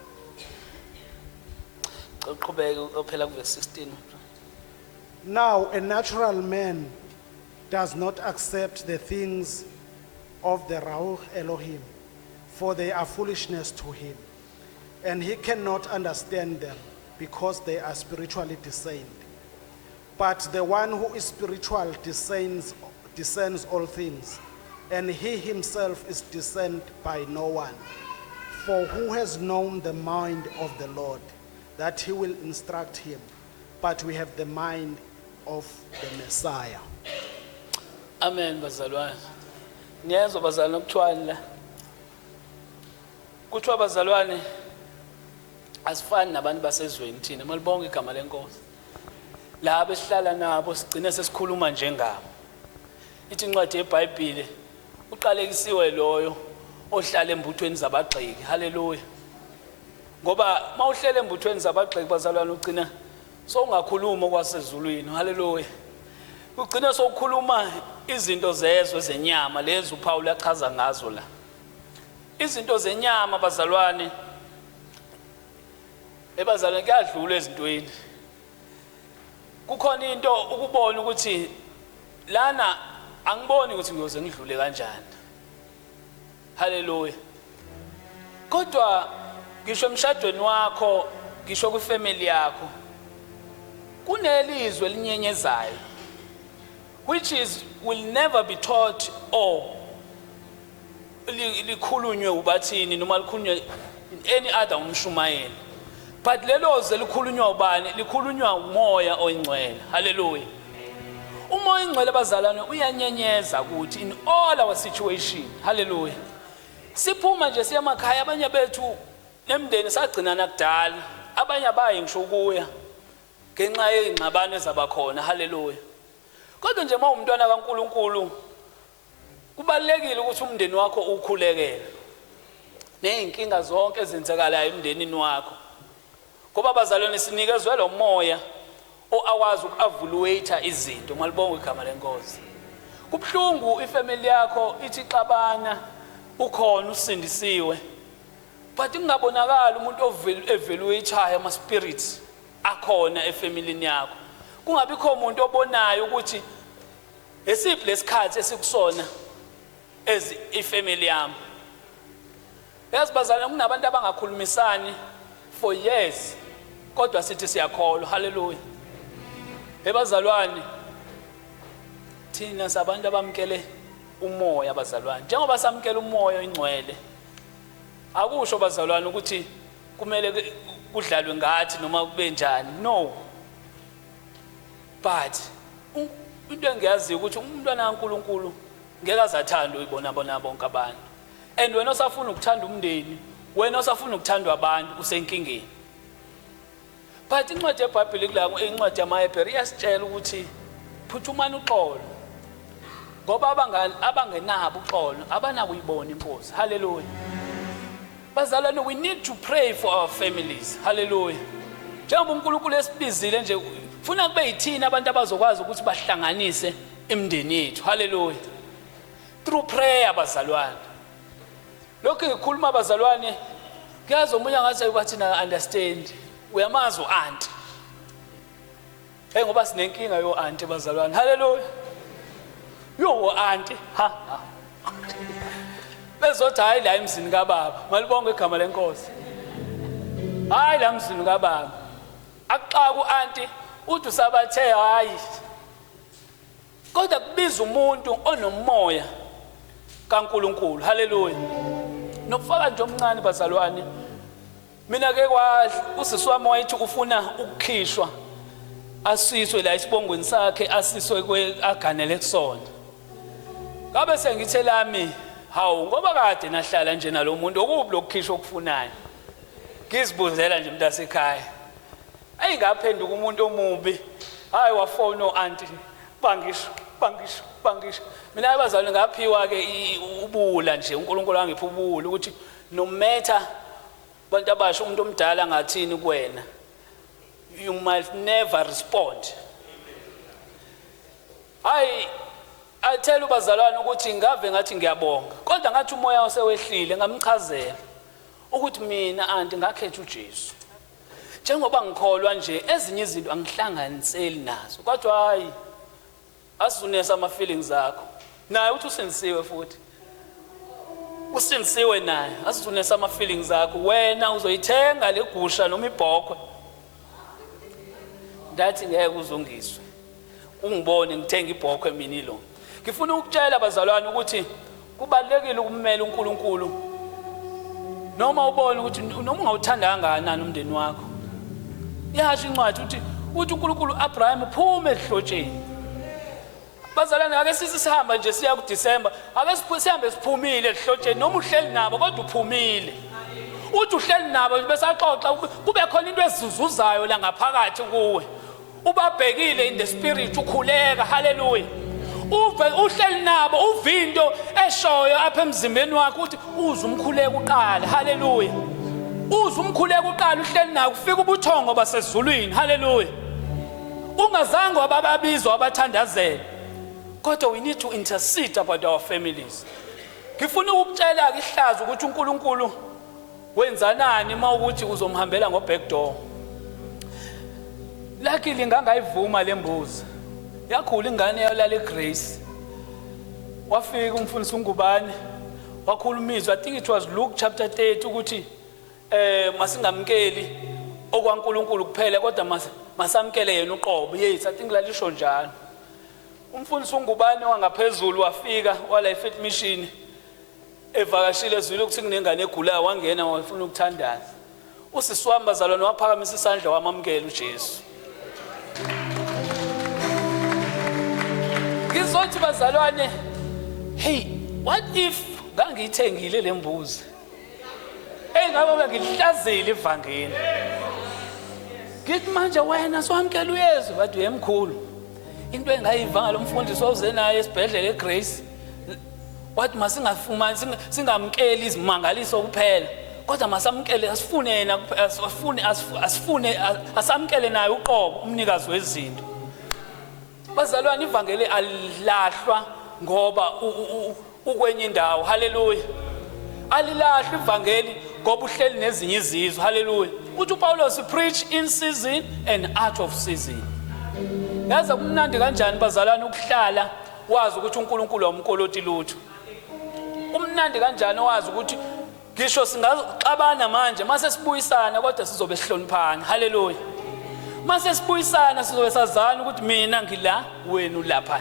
Uqhubeke phela ku verse 16. Now a natural man does not accept the things of the Ruach Elohim, for they are foolishness to him, and he cannot understand them because they are spiritually discerned. But the one who is spiritual discerns all things, and he himself is discerned by no one. For who has known the mind of the Lord, that he will instruct him? But we have the mind of the Messiah. Amen bazalwane. Niyezwa bazalwane okuthwani la. Kuthiwa bazalwane asifani nabantu basezweni thina malibonke igama lenkosi. Labo esihlala nabo sigcina sesikhuluma njengabo. Ithi incwadi yeBhayibheli uqalekisiwe loyo ohlala embuthweni zabagxeki. Haleluya. Ngoba mawuhlele embuthweni zabagxeki bazalwane ugcina songakhuluma kwasezulwini. Haleluya. Ugcina sokukhuluma izinto zezwe zenyama lezi uPaul achaza ngazo la. Izinto zenyama bazalwane ebazalwane kuyadlula ezintweni. Kukhona into ukubona ukuthi lana angiboni ukuthi ngiyoze ngidlule kanjani. Haleluya. Kodwa ngisho emshadweni wakho, ngisho kwifamily yakho kunelizwe elinyenyezayo which is will never be taught or likhulunywe ubathini noma likhulunywe any other umshumayeli. But lelo ze likhulunywa ubani? Likhulunywa umoya oyingcwele. Hallelujah. Umoya oyingcwele bazalwane uyanyenyeza ukuthi in all our situation. Hallelujah. Siphuma nje siya emakhaya abanye bethu nemndeni sagcina nakudala, abanye abayi ngisho ukuya ngenxa yezingxabano ezabakhona. Hallelujah. Kodwa nje mawumntwana kaNkuluNkulu kubalekile ukuthi umndeni wakho ukhulekele nezinkinga zonke ezenzekalayo emndenini wakho. Ngoba bazalwane sinikezwe lo moya oawazi ukuevaluate izinto. Malibonke igama lenkosi. Kubhlungu ifamily yakho ithi xabana ukhona usindisiwe, but kungabonakala umuntu oevaluateayo ama spirits akhona efamilini yakho. Kungabikho umuntu obonayo ukuthi esiphi lesikhathi esikusona as ifamily yami. Yazi bazalwane kunabantu abangakhulumisani for years kodwa sithi siyakholwa. Hallelujah. Ebazalwane thina sabantu abamkele umoya bazalwane. Njengoba samkela umoya oyingcwele akusho bazalwane ukuthi kumele kudlalwe ngathi noma kube njani. No. But into engiyaziyo ukuthi umntwana kaNkuluNkulu ngeke azathanda uyibona bonke abantu. And wena osafuna ukuthanda umndeni, wena osafuna ukuthandwa abantu usenkingeni. But incwadi yeBhayibheli kula incwadi yamaHebheru iyasitshela ukuthi phuthumani uxolo. Ngoba abangenabo uxolo abanako uyibona inkosi. Hallelujah. Bazalwane, we need to pray for our families. Hallelujah. Njengoba uNkulunkulu esibizile nje funa kube yithina abantu abazokwazi ukuthi bahlanganise imndeni yethu. Hallelujah. Through prayer bazalwane. Lokho ngikhuluma bazalwane kuyazi omunye ngathi bathi na understand. Uyamazi uAunty. Ngoba sinenkinga yo aunty bazalwane. Hallelujah. Yo aunty ha. Bezothi hayi la emzini kaBaba. Malibonke igama lenkosi. Hayi la emzini kaBaba. Akuxaka uAunty uthi usabathe hayi. Kodwa kubiza umuntu onomoya kaNkuluNkulu. Hallelujah. Nokufaka nje omncane bazalwane. Mina ke usisi wami wayithi ufuna ukukhishwa asiswe la isibongweni sakhe asiswe aganele kusona. Ngabe sengithe lami hawu ngoba kade nahlala nje nalomuntu okubi lokukhishwa okufunayo. Ngizibuzela nje mntasekhaya. Ayingaphenduka umuntu omubi. Hayi wafona uAunty bangisho. Mina abazalwane ngaphiwa ke ubula nje uNkulunkulu angipha ubula ukuthi no matter bantu abasho umuntu omdala ngathini kuwena, you must never respond. I tell ubazalwane ukuthi ngave ngathi ngiyabonga kodwa ngathi umoya osewehlile ngamchazela ukuthi mina Aunty ngakhetha uJesu. Njengoba ngikholwa nje ezinye izinto angihlanganiseli nazo kodwa hayi asizunesa ama feelings akho. Naye uthi usindisiwe futhi. Usindisiwe naye asizunesa ama feelings akho. Wena uzoyithenga legusha noma ibhokhwe. Ndathi ngeke uzongiswe. Ungibone ngithenga ibhokhwe mina lo. Ngifuna ukutshela abazalwane ukuthi kubalekile ukumela uNkulunkulu noma ubone ukuthi noma ungawuthanda kangakanani umndeni wakho. Iyasho incwadi uthi uNkulunkulu Abraham phuma ehlotsheni. Bazalwane ake sihamba nje siya kuDisemba, ake sihambe siphumile ehlotsheni noma uhleli nabo kodwa uphumile. Uthi uhleli nabo bese axoxa kube khona into ezizuzayo la ngaphakathi kuwe. Ubabhekile in the spirit ukhuleka, hallelujah. Uhleli nabo uvinto eshoyo apha emzimbeni wakho uthi uze umkhuleko uqala, hallelujah. Uze umkhuleko uqala uhleli nawo ufika ubuthongo basezulwini, hallelujah. Ungazange wababizwa abathandazela. Kodwa we need to intercede about our families. Ngifuna ukutshela ke ihlazo ukuthi uNkulunkulu wenzanani mawukuthi uzomhambela ngoback door. Luckily ngangayivuma lembuzi. Yakhula ingane yalala eGrace. Wafika umfundisi uNgubane wakhulumizwa, I think it was Luke chapter 30 ukuthi masingamkeli okwaNkulunkulu kuphela kodwa masamkele yena uqobo. Yes, I think lalisho njalo. Umfundisi uNgubane wangaphezulu wafika wala Faith Mission evakashile ezwile ukuthi kunengane egulayo wangena wafuna ukuthandaza. Usisiwami bazalwane waphakamisa isandla wamamkela uJesu. Ngizothi bazalwane, hey, what if ngangiyithengile lembuzi? Ngabe ngihlazile ivangeli. Ngithi manje wena siwamkela uYesu bathi uyemkhulu. Into engayivanga lo mfundisi oze naye esibhedlela eGrace. Wathi masingafumani singamkeli izimangaliso kuphela. Kodwa masamkele asifune yena asifune asamkele naye uqobo umnikazi wezinto. Bazalwane ivangeli alilahlwa ngoba ukwenye indawo, hallelujah. Alilahlwa ivangeli ngoba uhleli nezinye izizwe, hallelujah. Uthi uPaulus preach in season and out of season. Yaza kumnandi kanjani bazalwane ukuhlala wazi ukuthi uNkulunkulu awumkoloti lutho. Umnandi kanjani wazi ukuthi ngisho singaxabana manje mase sibuyisana kodwa sizobe sihloniphana, hallelujah. Mase sibuyisana sizobe sazana ukuthi mina ngila wena ulapha.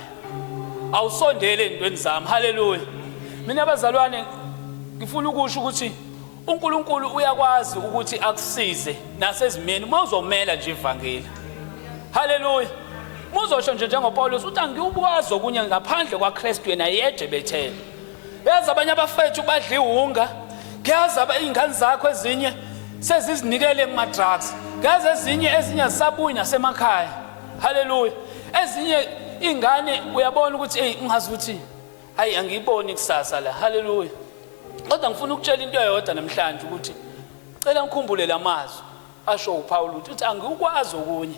Awusondele endweni zami, hallelujah. Mina bazalwane ngifuna ukusho ukuthi uNkulunkulu uyakwazi ukuthi akusize nasezimeni mawuzomela nje ivangeli, hallelujah. Muzosho nje njengoPaulus uthi angiwukwazi okunye ngaphandle kwaKristu yena yedwa Bethel. Yazi abanye abafethu badla ihunga, ngiyazi izingane zakho ezinye sezizinikele kuma-drugs, ngiyazi ezinye zisabuyi nasemakhaya, hallelujah. Ezinye ingane uyabona ukuthi hey ungazi ukuthi hayi angiyiboni kusasa la, hallelujah. Kodwa ngifuna ukutshela into eyodwa namhlanje ukuthi cela ngikhumbule lamazwi asho uPaulus uthi angiwukwazi okunye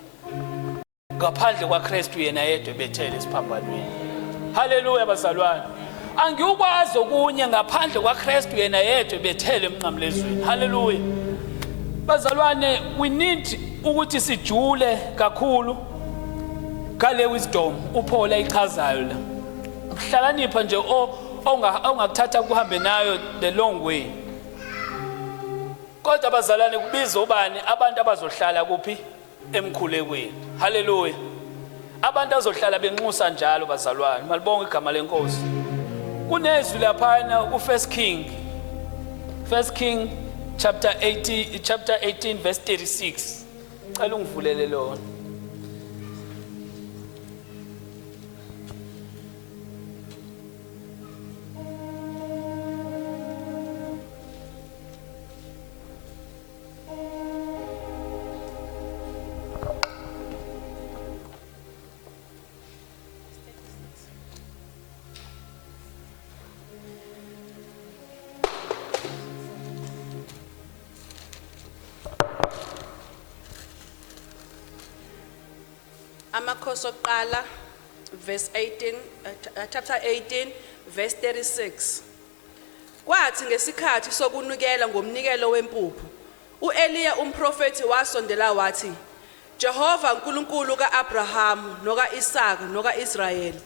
ngaphandle kwaKristu yena yedwa Bethel esiphambanweni, hallelujah bazalwane. Angiwukwazi okunye ngaphandle kwaKristu yena yedwa Bethel emnqamlezweni, hallelujah. Bazalwane we need ukuthi sijule kakhulu ngale wisdom uPaul ayichazayo la. Ukuhlakanipha nje ongakuthatha kuhambe nayo the long way. Kodwa bazalwane kubiza ubani abantu abazohlala kuphi emkhulekweni, hallelujah. Abantu azohlala benxusa njalo bazalwane, malibonke igama lenkosi. Kunezwi laphana ku1 King chapter 18 verse 36. Cela ungivulele lona. Amakhosi oqala verse 18 chapter 18 verse 36. Kwathi ngesikhathi sokunikela ngomnikelo wempuphu uEliya umprofeti wasondela wathi, Jehova uNkulunkulu kaAbraham nokaIsaka nokaIsrayeli,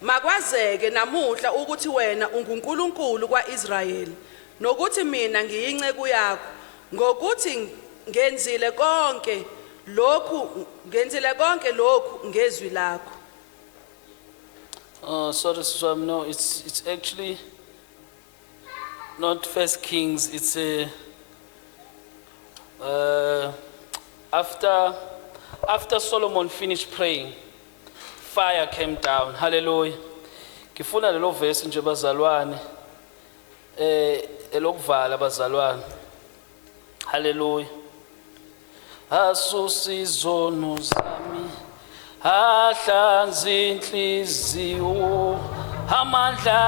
makwazeke namuhla ukuthi wena unguNkulunkulu kwaIsrayeli nokuthi mina ngiyinceku yakho ngokuthi ngenzile konke lokhu ngezwi lakho. Sorry Swam, no, it's actually not 1 Kings, it's After Solomon finished praying, fire came down. Hallelujah. Ngifuna lelo verse nje bazalwane elokuvala bazalwane. Hallelujah. Asusizono zami ahlanza inhliziyo amandla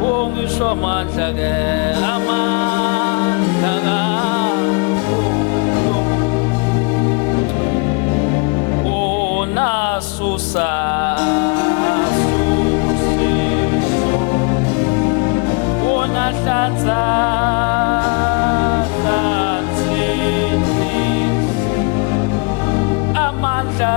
bongisho amandla ke amandla onasusa onahlanza amandla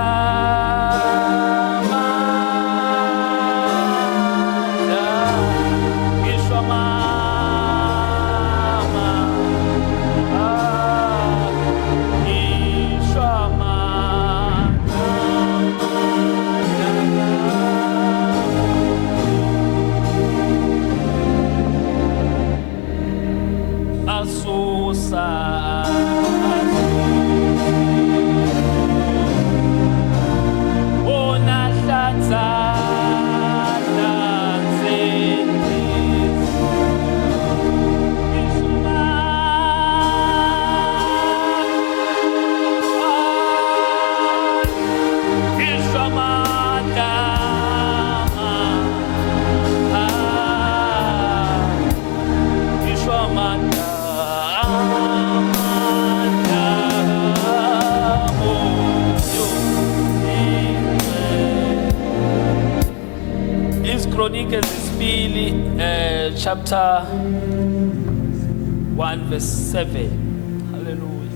Chronicles isibili chapter 1 verse 7. Hallelujah.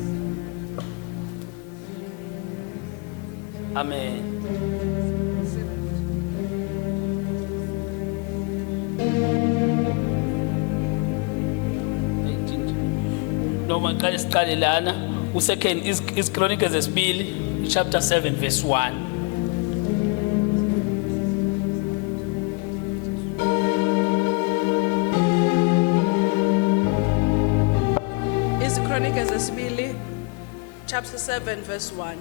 Amen. Noma qale siqale lana u2 is Chronicles isibili chapter 7 verse 1. Chronicles esibili chapter 7 verse 1.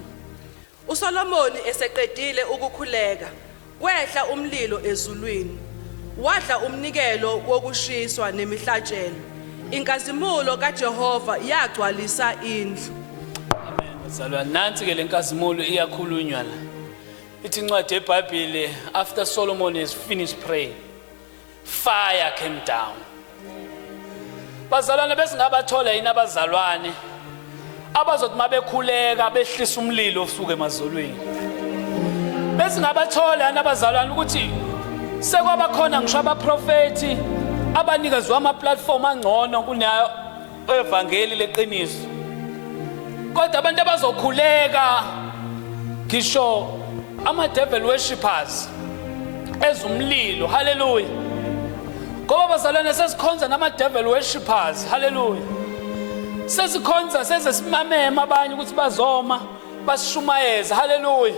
uSolomoni eseqedile ukukhuleka kwehla umlilo ezulwini wadla umnikelo wokushiswa nemihlatshelo inkazimulo kaJehova yagcwalisa indlu. Amen. Bazalwane nansi ke lenkazimulo iyakhulunywa la. Ithi incwadi eBhayibheli after Solomon has finished praying, fire came down. Bazalwane besingabathola yini abazalwane abazothi mabekhuleka behlisa umlilo osuke emazolweni. Besingabathola yini abazalwane ukuthi sekwaba khona ngisho abaprofeti abanikezwe ama-platform angcono kunayo evangeli leqiniso. Kodwa abantu abazokhuleka ngisho ama-devil worshippers ezumlilo. Hallelujah. Ngoba bazalwane sesikhonza nama-devil worshippers. Hallelujah. Sesikhonza sesimamema abanye ukuthi bazoma basishumayeza. Hallelujah.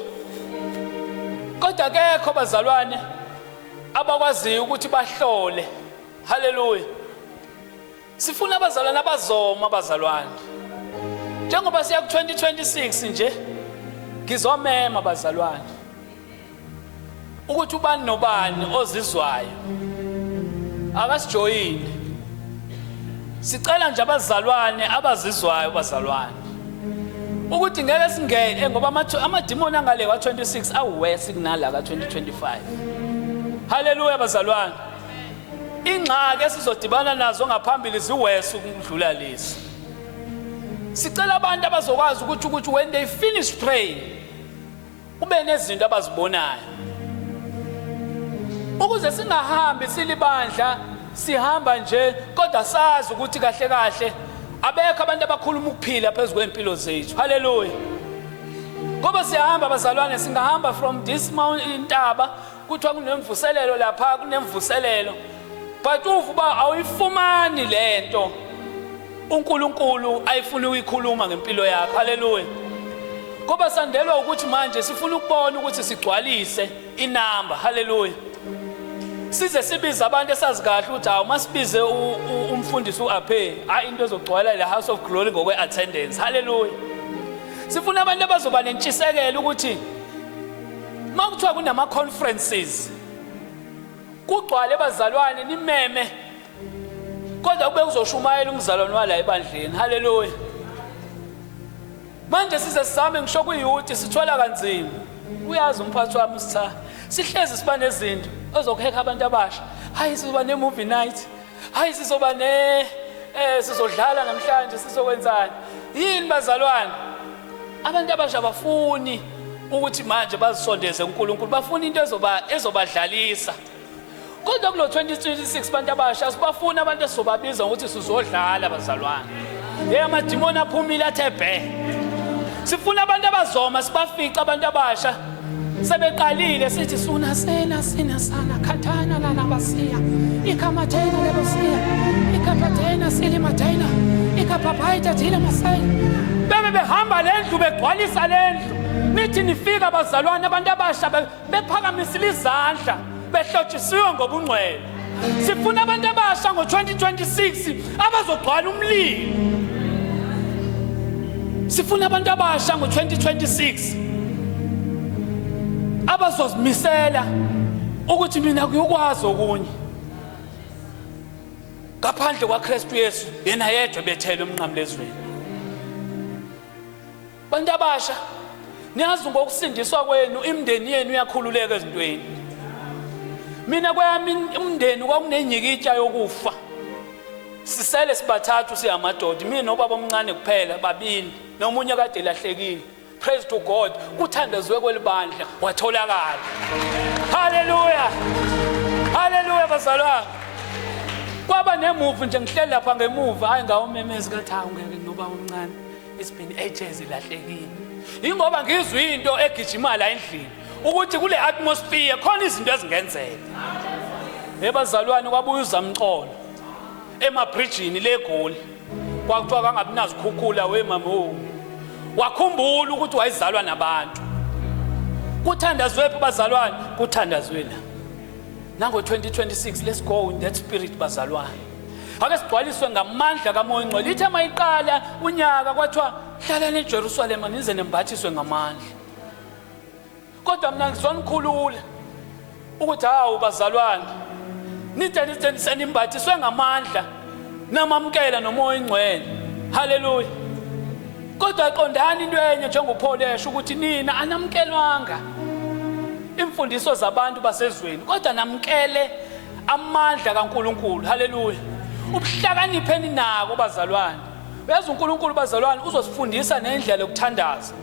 Kodwa akekho bazalwane abakwaziyo ukuthi bahlole. Hallelujah. Sifuna abazalwane abazoma bazalwane. Njengoba siya ku-2026 nje ngizomema bazalwane ukuthi ubani nobani ozizwayo akasijoyine. Sicela nje abazalwane abazizwayo bazalwane ukuthi ngeke singene ngoba amadimoni angale ka-26 awesi kunala ka-2025. Hallelujah bazalwane. Ingxaki esizodibana nazo ngaphambili ziwesi ukudlula lezi. Sicela abantu abazokwazi ukuthi when they finish praying ube nezinto abazibonayo. Ukuze singahambi silibandla sihamba nje kodwa sazi ukuthi kahle kahle abekho abantu abakhuluma ukuphila phezulu kwempilo zethu. Hallelujah. Ngoba siyahamba bazalwane singahamba from this mountain intaba kuthiwa kunemvuselelo lapha kunemvuselelo but uvuba awuyifumani lento uNkulunkulu ayifuna ukuyikhuluma ngempilo yakho. Hallelujah. Ngoba sandelwa ukuthi manje sifuna ukubona ukuthi sigcwalise inamba. Haleluya. Size sibiza abantu esazi kahle ukuthi hawu masibize umfundisi uAphe into ezogcwala le House of Glory ngokwe attendance. Haleluya. Sifuna abantu abazoba nentshisekelo ukuthi makuthiwa kunama conferences kugcwale bazalwane nimeme kodwa kube kuzoshumayela umzalwane wala ebandleni. Haleluya. Manje size sizame ngisho kuyouth sithola kanzima. Uyazi umphathi wami usitha sihlezi siba nezinto ozokheka abantu abasha. Hayi sizoba ne movie night. Hayi sizoba sizodlala namhlanje sizokwenzani. Yini bazalwane? Abantu abasha bafuni ukuthi manje bazisondeze uNkulunkulu. Bafuna into ezobadlalisa. Kodwa kulo 2026 abantu abasha sibafuna abantu esizobabiza ukuthi sizodlala bazalwane. Amadimoni aphumile athe bhe. Sifuna abantu abazoma sibafica abantu abasha sebeqalile sithi sunasena sinasana khathana lana basiya ikamathena lebosiya ikapathena silimathena ikapaphaitha thile masayini bebe behamba lendlu begcwalisa lendlu nithi nifika bazalwane abantu abasha bephakamisile izandla behlotshisiwe ngobungcwele. Sifuna abantu abasha ngo-2026 abazogcwala umlilo. Sifuna abantu abasha ngo-2026 abazozimisela ukuthi mina kuyokwazi okunye ngaphandle kwaKristu Yesu yena yedwa bethele umnqamlezweni. Bantu abasha niyazi ngokusindiswa kwenu imndeni yenu iyakhululeka ezintweni. Mina kwami umndeni kwakunenyikitsha yokufa. Sisele sibathathu siyamadoda mina nobaba omncane kuphela babili nomunye kade lahlekile. Praise to God. Kuthandazwe kwelibandla watholakala. Hallelujah. Hallelujah bazalwane. Kwaba nemuvi nje ngihleli lapha ngemuva hayi ngawumemezi kathawu ngeke nobaba omncane. It's been ages lahlekile. Ingoba ngizwe into egijima la endlini ukuthi kule atmosphere khona izinto ezingenzeka. Bazalwane kwabuya uzamxolo emabridgini leGoli. Kwakuthiwa kangabi nazikhukhula wemama wakhumbula ukuthi wayizalwa nabantu. Kuthandazwe phi bazalwane? Kuthandazwe la. Nango 2026 let's go in that spirit bazalwane. Ake sigcwaliswe ngamandla kaMoya Ngcwele. Lithe mayiqala unyaka kwathiwa hlalani eJerusalema nize nembathiswe ngamandla. Kodwa mina ngizonikhulula ukuthi hawu bazalwane nithi senimbathiswe ngamandla namamkela noMoya Ngcwele. Haleluya. Kodwa qondani into enye njengoPaul esho ukuthi nina anamkelwanga imfundiso zabantu basezweni kodwa namkele amandla kaNkulunkulu. Haleluya. Ubuhlakaniphe ninako bazalwane. Uyazi uNkulunkulu bazalwane uzosifundisa nendlela yokuthandaza.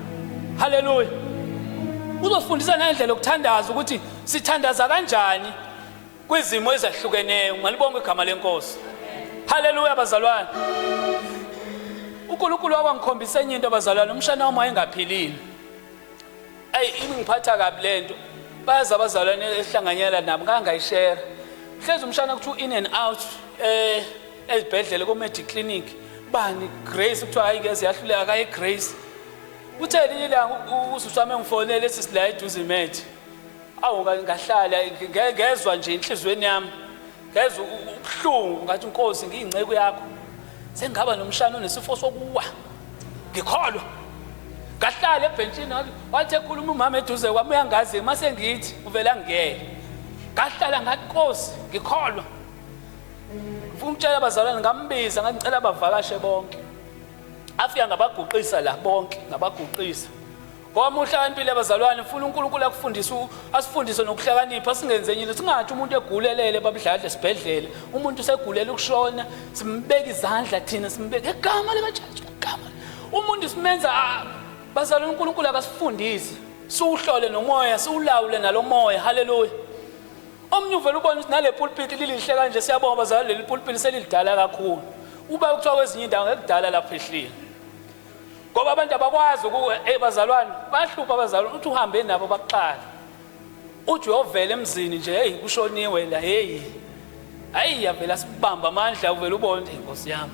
Haleluya. Uzosifundisa nendlela yokuthandaza ukuthi sithandaza kanjani kwizimo ezahlukeneyo. Ngalibonga igama leNkosi. Haleluya bazalwane. uNkulunkulu wabangikhombisa enye into abazalwane umshana wami wayengaphilile. Ingiphatha kabi lento. Bayazi abazalwane esihlanganyela nabo ngangayishare. Hlezi umshana kuthiwa in and out ezibhedlela ku-medical clinic. Bani Grace kuthiwa hayi ke siyahluleka kaye Grace. Uthe linye ilanga ususame ngifonele sisila eduze imethi. Awu ngahlala ngezwe nje inhlizweni yami. Ngezwe ubuhlungu ngathi Nkosi ngiyingceke yakho. Sengaba nomshana onesifo sokuwa. Ngikholwa. Ngahlala ebhentsini wathi ekhuluma umama eduze kwami uyangazi mase ngithi uvela ngiyeke. Ngahlala ngathi Nkosi ngikholwa. Ngifumtshela abazalwane ngambiza ngicela abavakashe bonke. Afika ngabaguqisa la bonke ngabaguqisa. Ngoba uhlakaniphe abazalwane ufuna uNkulunkulu akufundise asifundise nokuhlakanipha singenze enye singathi umuntu egulelele babudladla esibhedlela umuntu usegulela ukushona simbeka izandla thina simbeka egama likaJesu egama umuntu simenza bazalwane uNkulunkulu akasifundise siuhlole nomoya siulawule nalomoya. Haleluya. Omnye uvela ubona ukuthi nale pulpit lilihle kanje siyabonga bazalwane leli pulpit selidala kakhulu. Uba kuthiwa kwezinye indawo ngekudala lapha ehlile. Ngoba abantu abakwazi bazalwane bahlupha abazalwane uthi uhambe nabo baqala. Uthi uyovela emzini nje hey kushoniwe la hey. Hayi yavela sibamba amandla uvela ubone Nkosi yami.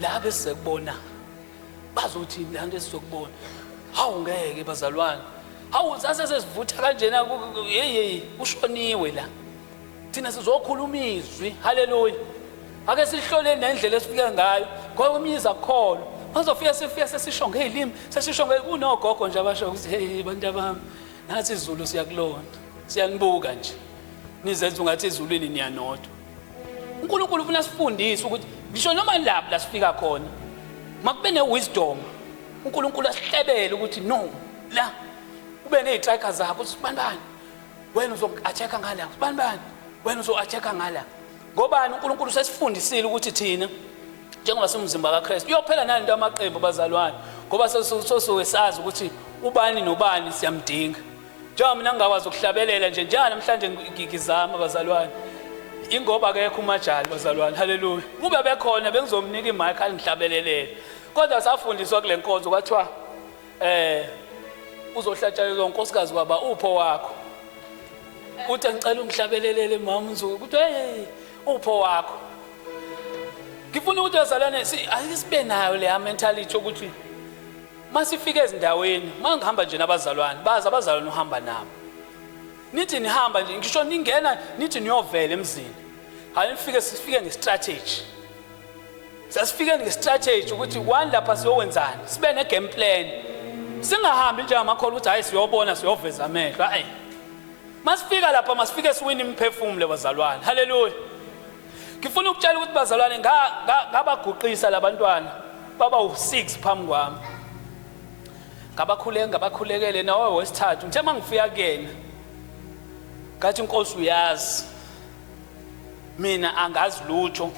La bese kubona. Bazothi lento esizokubona. hawu ngeke bazalwane, hawu sase sesivutha kanjena hey ushoniwe la, thina sizokhuluma izwi. Haleluya. Ake sihlole nendlela esifika ngayo ngoba imiza kukhona. Bazofika sesisho ngezilimi, sesisho kunogogo nje abasho ukuthi hey bantu bami, nathi izulu siyakulona, siyanibuka nje, nizenza ungathi ezulwini niyanodwa. uNkulunkulu ufuna sifundise ukuthi ngisho noma lapho la sifika khona makube newisdom. uNkulunkulu asihlebele ukuthi no, la ube nezitracker zakho ukuthi sibani wena uzo-achecka ngala, sibani wena uzo-achecka ngala. Ngobani uNkulunkulu sesifundisile ukuthi thina njengoba simzimba kaKristu uyophela nani into amaqembu bazalwane, ngoba sosuke sazi ukuthi ubani nobani siyamdinga. Njengoba mina ngingakwazi ukuhlabelela nje njalo namhlanje ngikizama bazalwane, ingoba akekho umajali bazalwane. Haleluya. Kube bekhona bengizomnika imic alingihlabelelele, kodwa safundiswa kule nkonzo kwathiwa uzohlatshelelwa unkosikazi kwaba upho wakho. Uthi ngicela ungihlabelelele mama uNzuku, ukuthi hey upho wakho. Ngifuna ukuthi bazalwane asibe nayo le mentality ukuthi masifike ezindaweni mangihamba nje nabazalwane, bazi abazalwane uhamba nabo. Nithi nihamba nje ngisho ningena nithi niyovela emzini, hayi sifike ngestrategy. Sasifike ngestrategy ukuthi one lapha siyowenzani, sibe negame plan. Singahambi nje amakhola ukuthi hayi siyobona siyoveza amehlo. Hayi, masifika lapha masifike siwina imphefumulo bazalwane. Haleluya. Ngifuna ukutshela ukuthi bazalwane ngabaguqisa labantwana baba u6 phambi kwami. Ngabakhulekele nawe wesithathu. Nje mangifika kuyena ngathi Nkosi uyazi mina angazi lutho,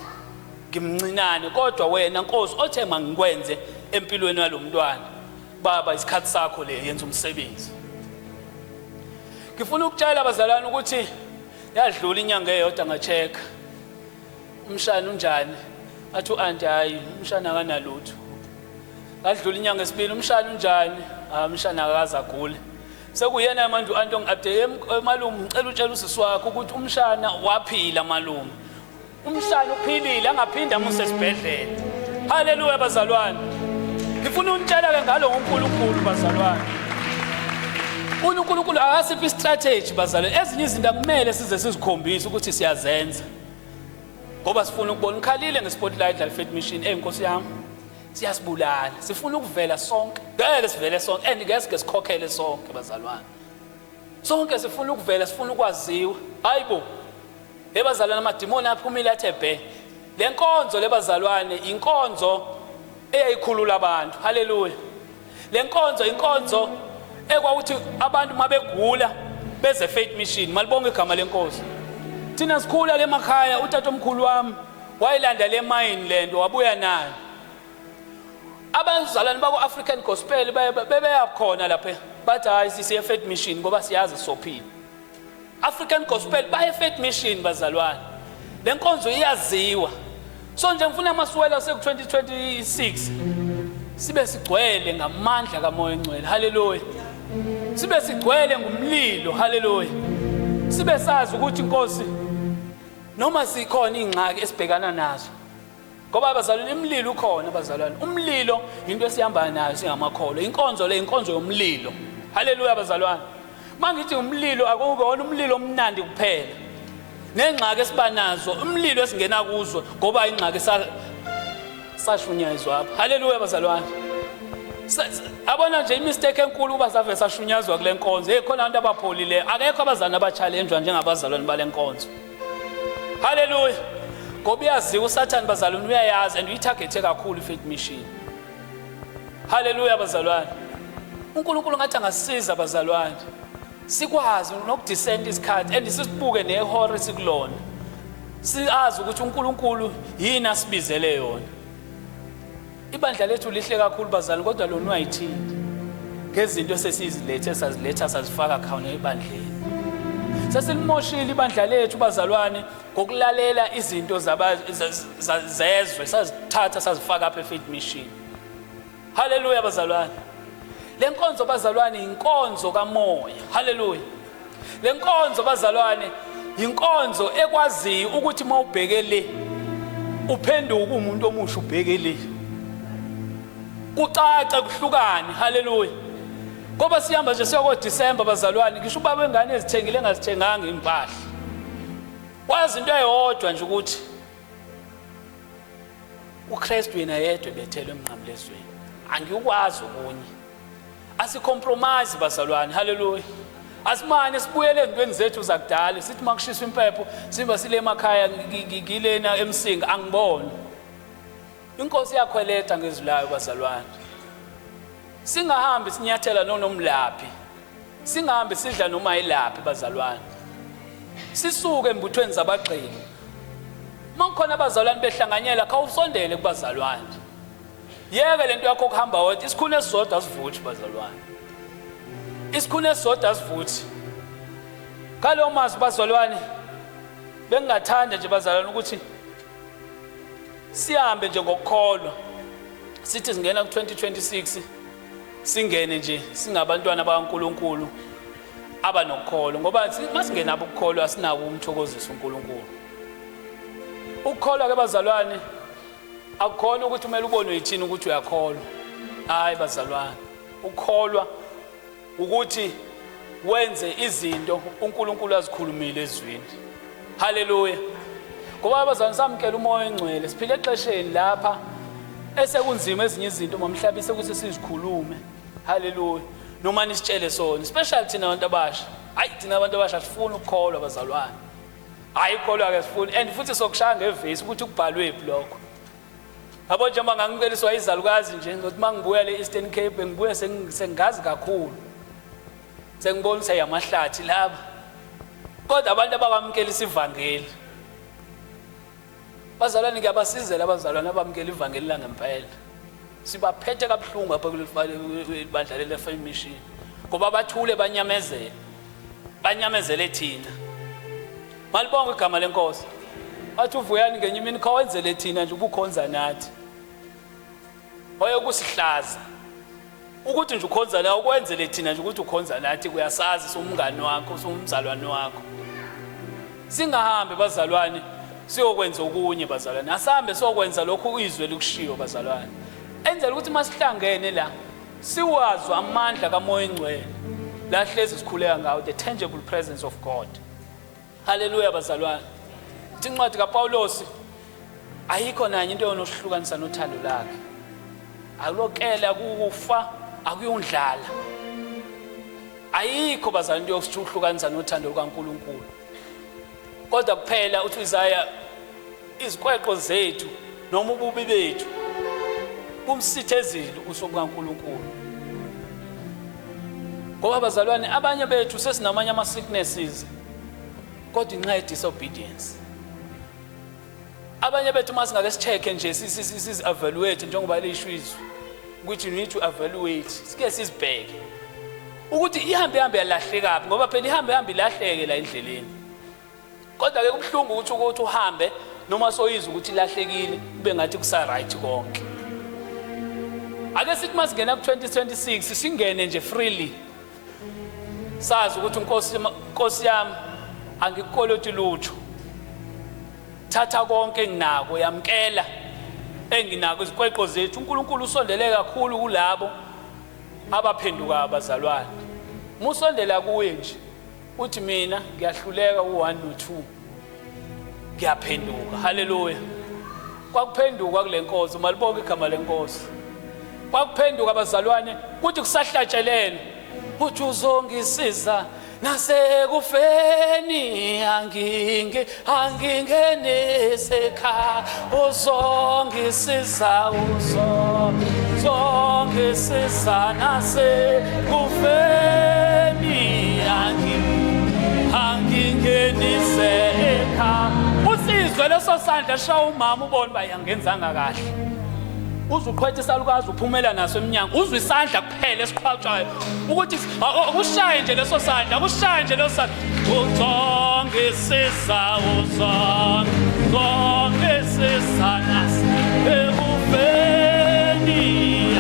ngimncinane, kodwa wena Nkosi othe mangikwenze empilweni yalomntwana baba isikhathi sakho le yenza umsebenzi. Ngifuna ukutshela abazalwane ukuthi yadlula inyanga eyodwa ngachecka umshana unjani, athi u-anti hayi umshana akanalutho. Ngadlula inyanga esibili umshana unjani, umshana akaze agule. Sekuyena manje u-anti ongi-update malume ngicela utshela usisi wakho ukuthi umshana waphila malume. Umshana uphilile angaphinda amuse esibhedlela. Haleluya bazalwane. Ngifuna untshela-ke ngalo ngoNkulunkulu bazalwane. uNkulunkulu akasiphi istrategy bazalwane. Ezinye izinto akumele size sizikhombise ukuthi siyazenza, ngoba sifuna ukubona. Ngikhalile nge-spotlight la Faith Mission, Nkosi yami siyasibulala, sifuna ukuvela sonke. Ngeke sivele sonke and ngeke sikhokhele sonke bazalwane. Sonke sifuna ukuvela, sifuna ukwaziwa. Hayibo ebazalwane amadimoni aphumile athe bhe. Le nkonzo lebazalwane inkonzo eyayikhulula abantu. Haleluya. Le nkonzo inkonzo ekwauthi abantu mabegula beze Faith Mission. Malibonke igama lenkosi. Thina sikhula lemakhaya, utata omkhulu wami wayilanda le mine land wabuya nayo. Abazalwane bako African Gospel bebeya khona lapha bathi hayi sisiye Faith Mission ngoba siyazi sophila. African Gospel baye Faith Mission bazalwane. Le nkonzo iyaziwa. So nje ngifuna amasuwela seku 2026 sibe sigcwele ngamandla kaMoya Engcwele. Haleluya. Sibe sigcwele ngumlilo. Haleluya. Sibe sazi ukuthi Nkosi noma sikhona ingxaki esibhekana nazo, ngoba abazalwane imlilo ukhona abazalwane. Umlilo into esihamba nayo singamakholwa. Inkonzo le inkonzo yomlilo. Haleluya abazalwane. Mangithi umlilo akukona umlilo omnandi kuphela. Nengxaki esibanazo, umlilo esingena kuzo ngoba ingxaki sashunyazwa apha. Haleluya abazalwane. Abona nje imistake enkulu kuba save sashunyazwa kule nkonzo. Khona abantu abapholile, akekho abazalwane abachallengewa njengabazalwane bale nkonzo. Haleluya. Ngoba uyaziwa uSathane bazalwane uyayazi and uyitargethe kakhulu iFaith Mission. Haleluya bazalwane. uNkulunkulu ngathi angasisiza bazalwane sikwazi nokudiscend isikhathi and sisibuke nehora sikulona. Siyazi ukuthi uNkulunkulu yini asibizele yona. Ibandla lethu lihle kakhulu bazalwane, kodwa lona uyayithinta ngezinto esesizilethe saziletha sazifaka khona ebandleni. Sesilimoshile ibandla lethu bazalwane ngokulalela izinto zezwe sazithatha sazifaka apha eFaith Mission. Haleluya bazalwane. Le nkonzo bazalwane inkonzo kaMoya. Haleluya. Le nkonzo bazalwane inkonzo ekwaziyo ukuthi mawubhekele uphenduka umuntu omusha ubhekele. Kucaca kuhlukane. Haleluya. Ngoba sihamba nje siyoko December bazalwane ngisho ubaba wengane ezithengile engazithenganga impahla. Wazi into eyodwa nje ukuthi uKristu yena yedwa bethelwe emnqamlezweni. Angikwazi okunye. Asicompromise bazalwane. Hallelujah. Asimane sibuyele ezintweni zethu zakudala sithi makushisa impepho simba sile emakhaya ngilena emsinga angibona. Inkosi yakhweleta ngezulayo bazalwane. Singahambi sinyathela nonomlaphi. Singahambi sidla noma yilaphi bazalwane. Sisuke embuthweni zabagqili. Makukhona abazalwane behlanganyela khawusondele kubazalwane. Yeke lento yakho kuhamba wonke isikhune esizodwa sivuthi bazalwane. Isikhune esizodwa sivuthi. Kalo mazi bazalwane bengingathanda nje bazalwane ukuthi sihambe nje ngokukholwa. Sithi singena ku2026 singene nje singabantwana bakaNkuluNkulu abanokukholo ngoba masingena abukholwa asinako umthokozisa uNkulunkulu. Ukukholwa ke bazalwane akukhona ukuthi kumele ubone uyithini ukuthi uyakholwa. Hayi bazalwane. Ukukholwa ukuthi wenze izinto uNkulunkulu azikhulumile ezwini. Hallelujah. Ngoba abazalwane samkela umoya engcwele siphile exesheni lapha esekunzima ezinye izinto mamhlabise ukuthi sizikhulume. Hallelujah. Noma nisitshele sona especially thina abantu abasha. Hayi thina abantu abasha sifuna ukukholwa bazalwane. Hayi ukukholwa ke sifuna and futhi sokushaya ngevesi ukuthi kubhalwe phi lokho. Yabo nje mangangikeliswa izalukazi nje ngokuthi mangibuya leEastern Cape ngibuye sengazi kakhulu. Sengibona seyamahlathi laba. Kodwa abantu abakwamkela isivangeli. Bazalwane ngiyabasizela abazalwane abamkela ivangeli la ngempela. Sibaphethe kabuhlungu apha kulibandla leFame Mission. Ngoba bathule banyamezele. Banyamezele thina. Malibonga igama lenkosi. Bathi uvuyani ngenye imini khawenzele thina nje ukukhonza nathi. Hoye kusihlaza. Ukuthi nje ukhonza la ukwenzele thina nje ukuthi ukhonza nathi kuyasazi somngani wakho somzalwane wakho. Singahambe bazalwane siyokwenza okunye bazalwane. Asambe sokwenza lokhu izwe likushiyo bazalwane. Enzela ukuthi masihlangene la siwazi amandla kaMoya eNgcwele. La hlezi sikhuleka ngawo the tangible presence of God. Hallelujah bazalwane. Incwadi kaPawulos ayikho nanye into yonohlukanisa nothando lakhe. Akulokela kufa akuyondlala. Ayikho bazalwane into yokuhlukanisa nothando lukaNkulunkulu. Kodwa kuphela uthi Isaiah izikwexo zethu noma ububi bethu kumsithezile usuku kaNkulunkulu. Ngoba bazalwane abanye bethu sesinamanye ama sicknesses kodwa inxa ye disobedience. Abanye bethu masingake sicheke nje sisi evaluate njengoba lesho izwi ukuthi you need to evaluate sike sizibheke ukuthi ihambe yalahleka phi ngoba phela ihambe ilahleke la endleleni. Kodwa ke kubhlungu ukuthi uhambe noma soyizwa ukuthi ilahlekile kube ngathi kusa right konke. Ake sithi masingena ku2026 singene nje freely. Sazi ukuthi Nkosi yami angikholoti lutho. Thatha konke enginako yamkela enginako izikwexo zethu. uNkulunkulu usondele kakhulu kulabo abaphenduka abazalwane. Musondela kuye nje uthi mina ngiyahluleka u1 no2 ngiyaphenduka. Hallelujah. Kwakuphenduka kule nkosi malibonke igama lenkosi. Kwakuphenduka abazalwane kuthi kusahlatshelene uthi uzongisiza nasekufeni angingenise ekhaya uzongisiza uzongisiza nasekufeni angingenise ekhaya. Usizwe leso sandla shawa umama ubone ba yangenzanga kahle. Uzuqhwetha isalukazi uphumela naso eminyango uzwe isandla kuphela esiqhwatshayo ukuthi ushaye nje leso sandla ushaye nje leso sandla uzongisiza uzongisiza nasekufeni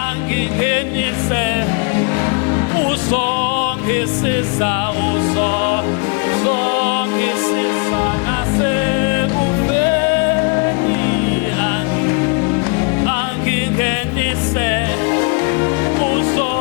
angingenise uzongisiza uzongisiza nasekufeni angingenise uzongisiza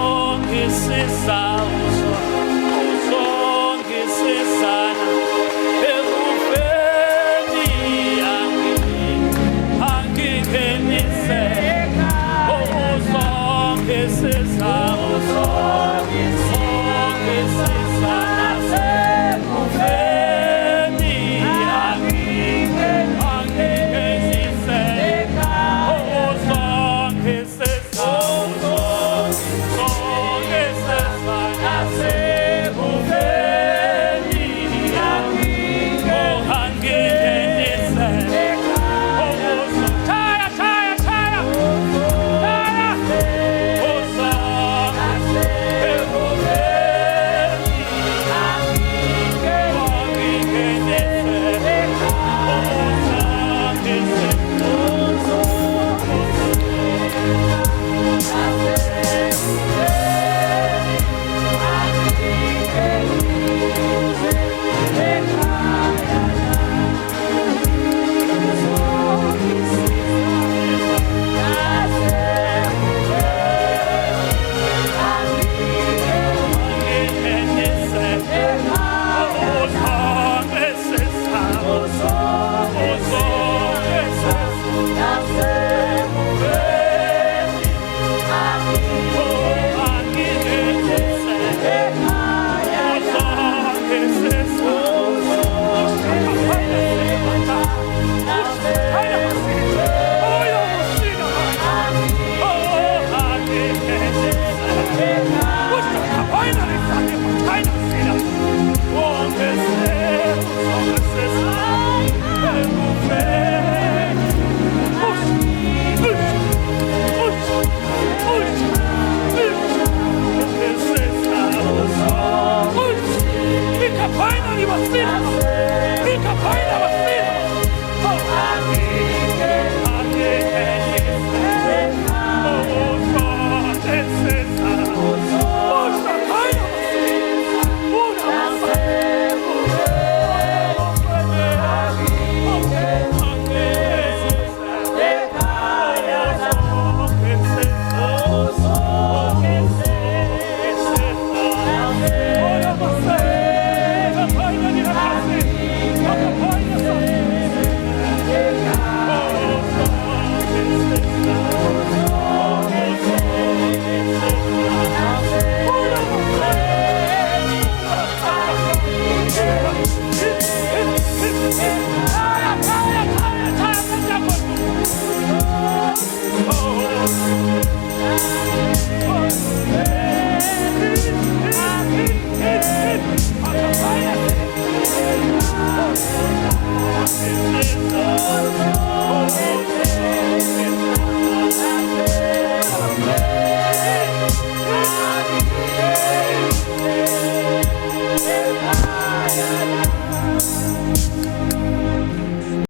finally wasila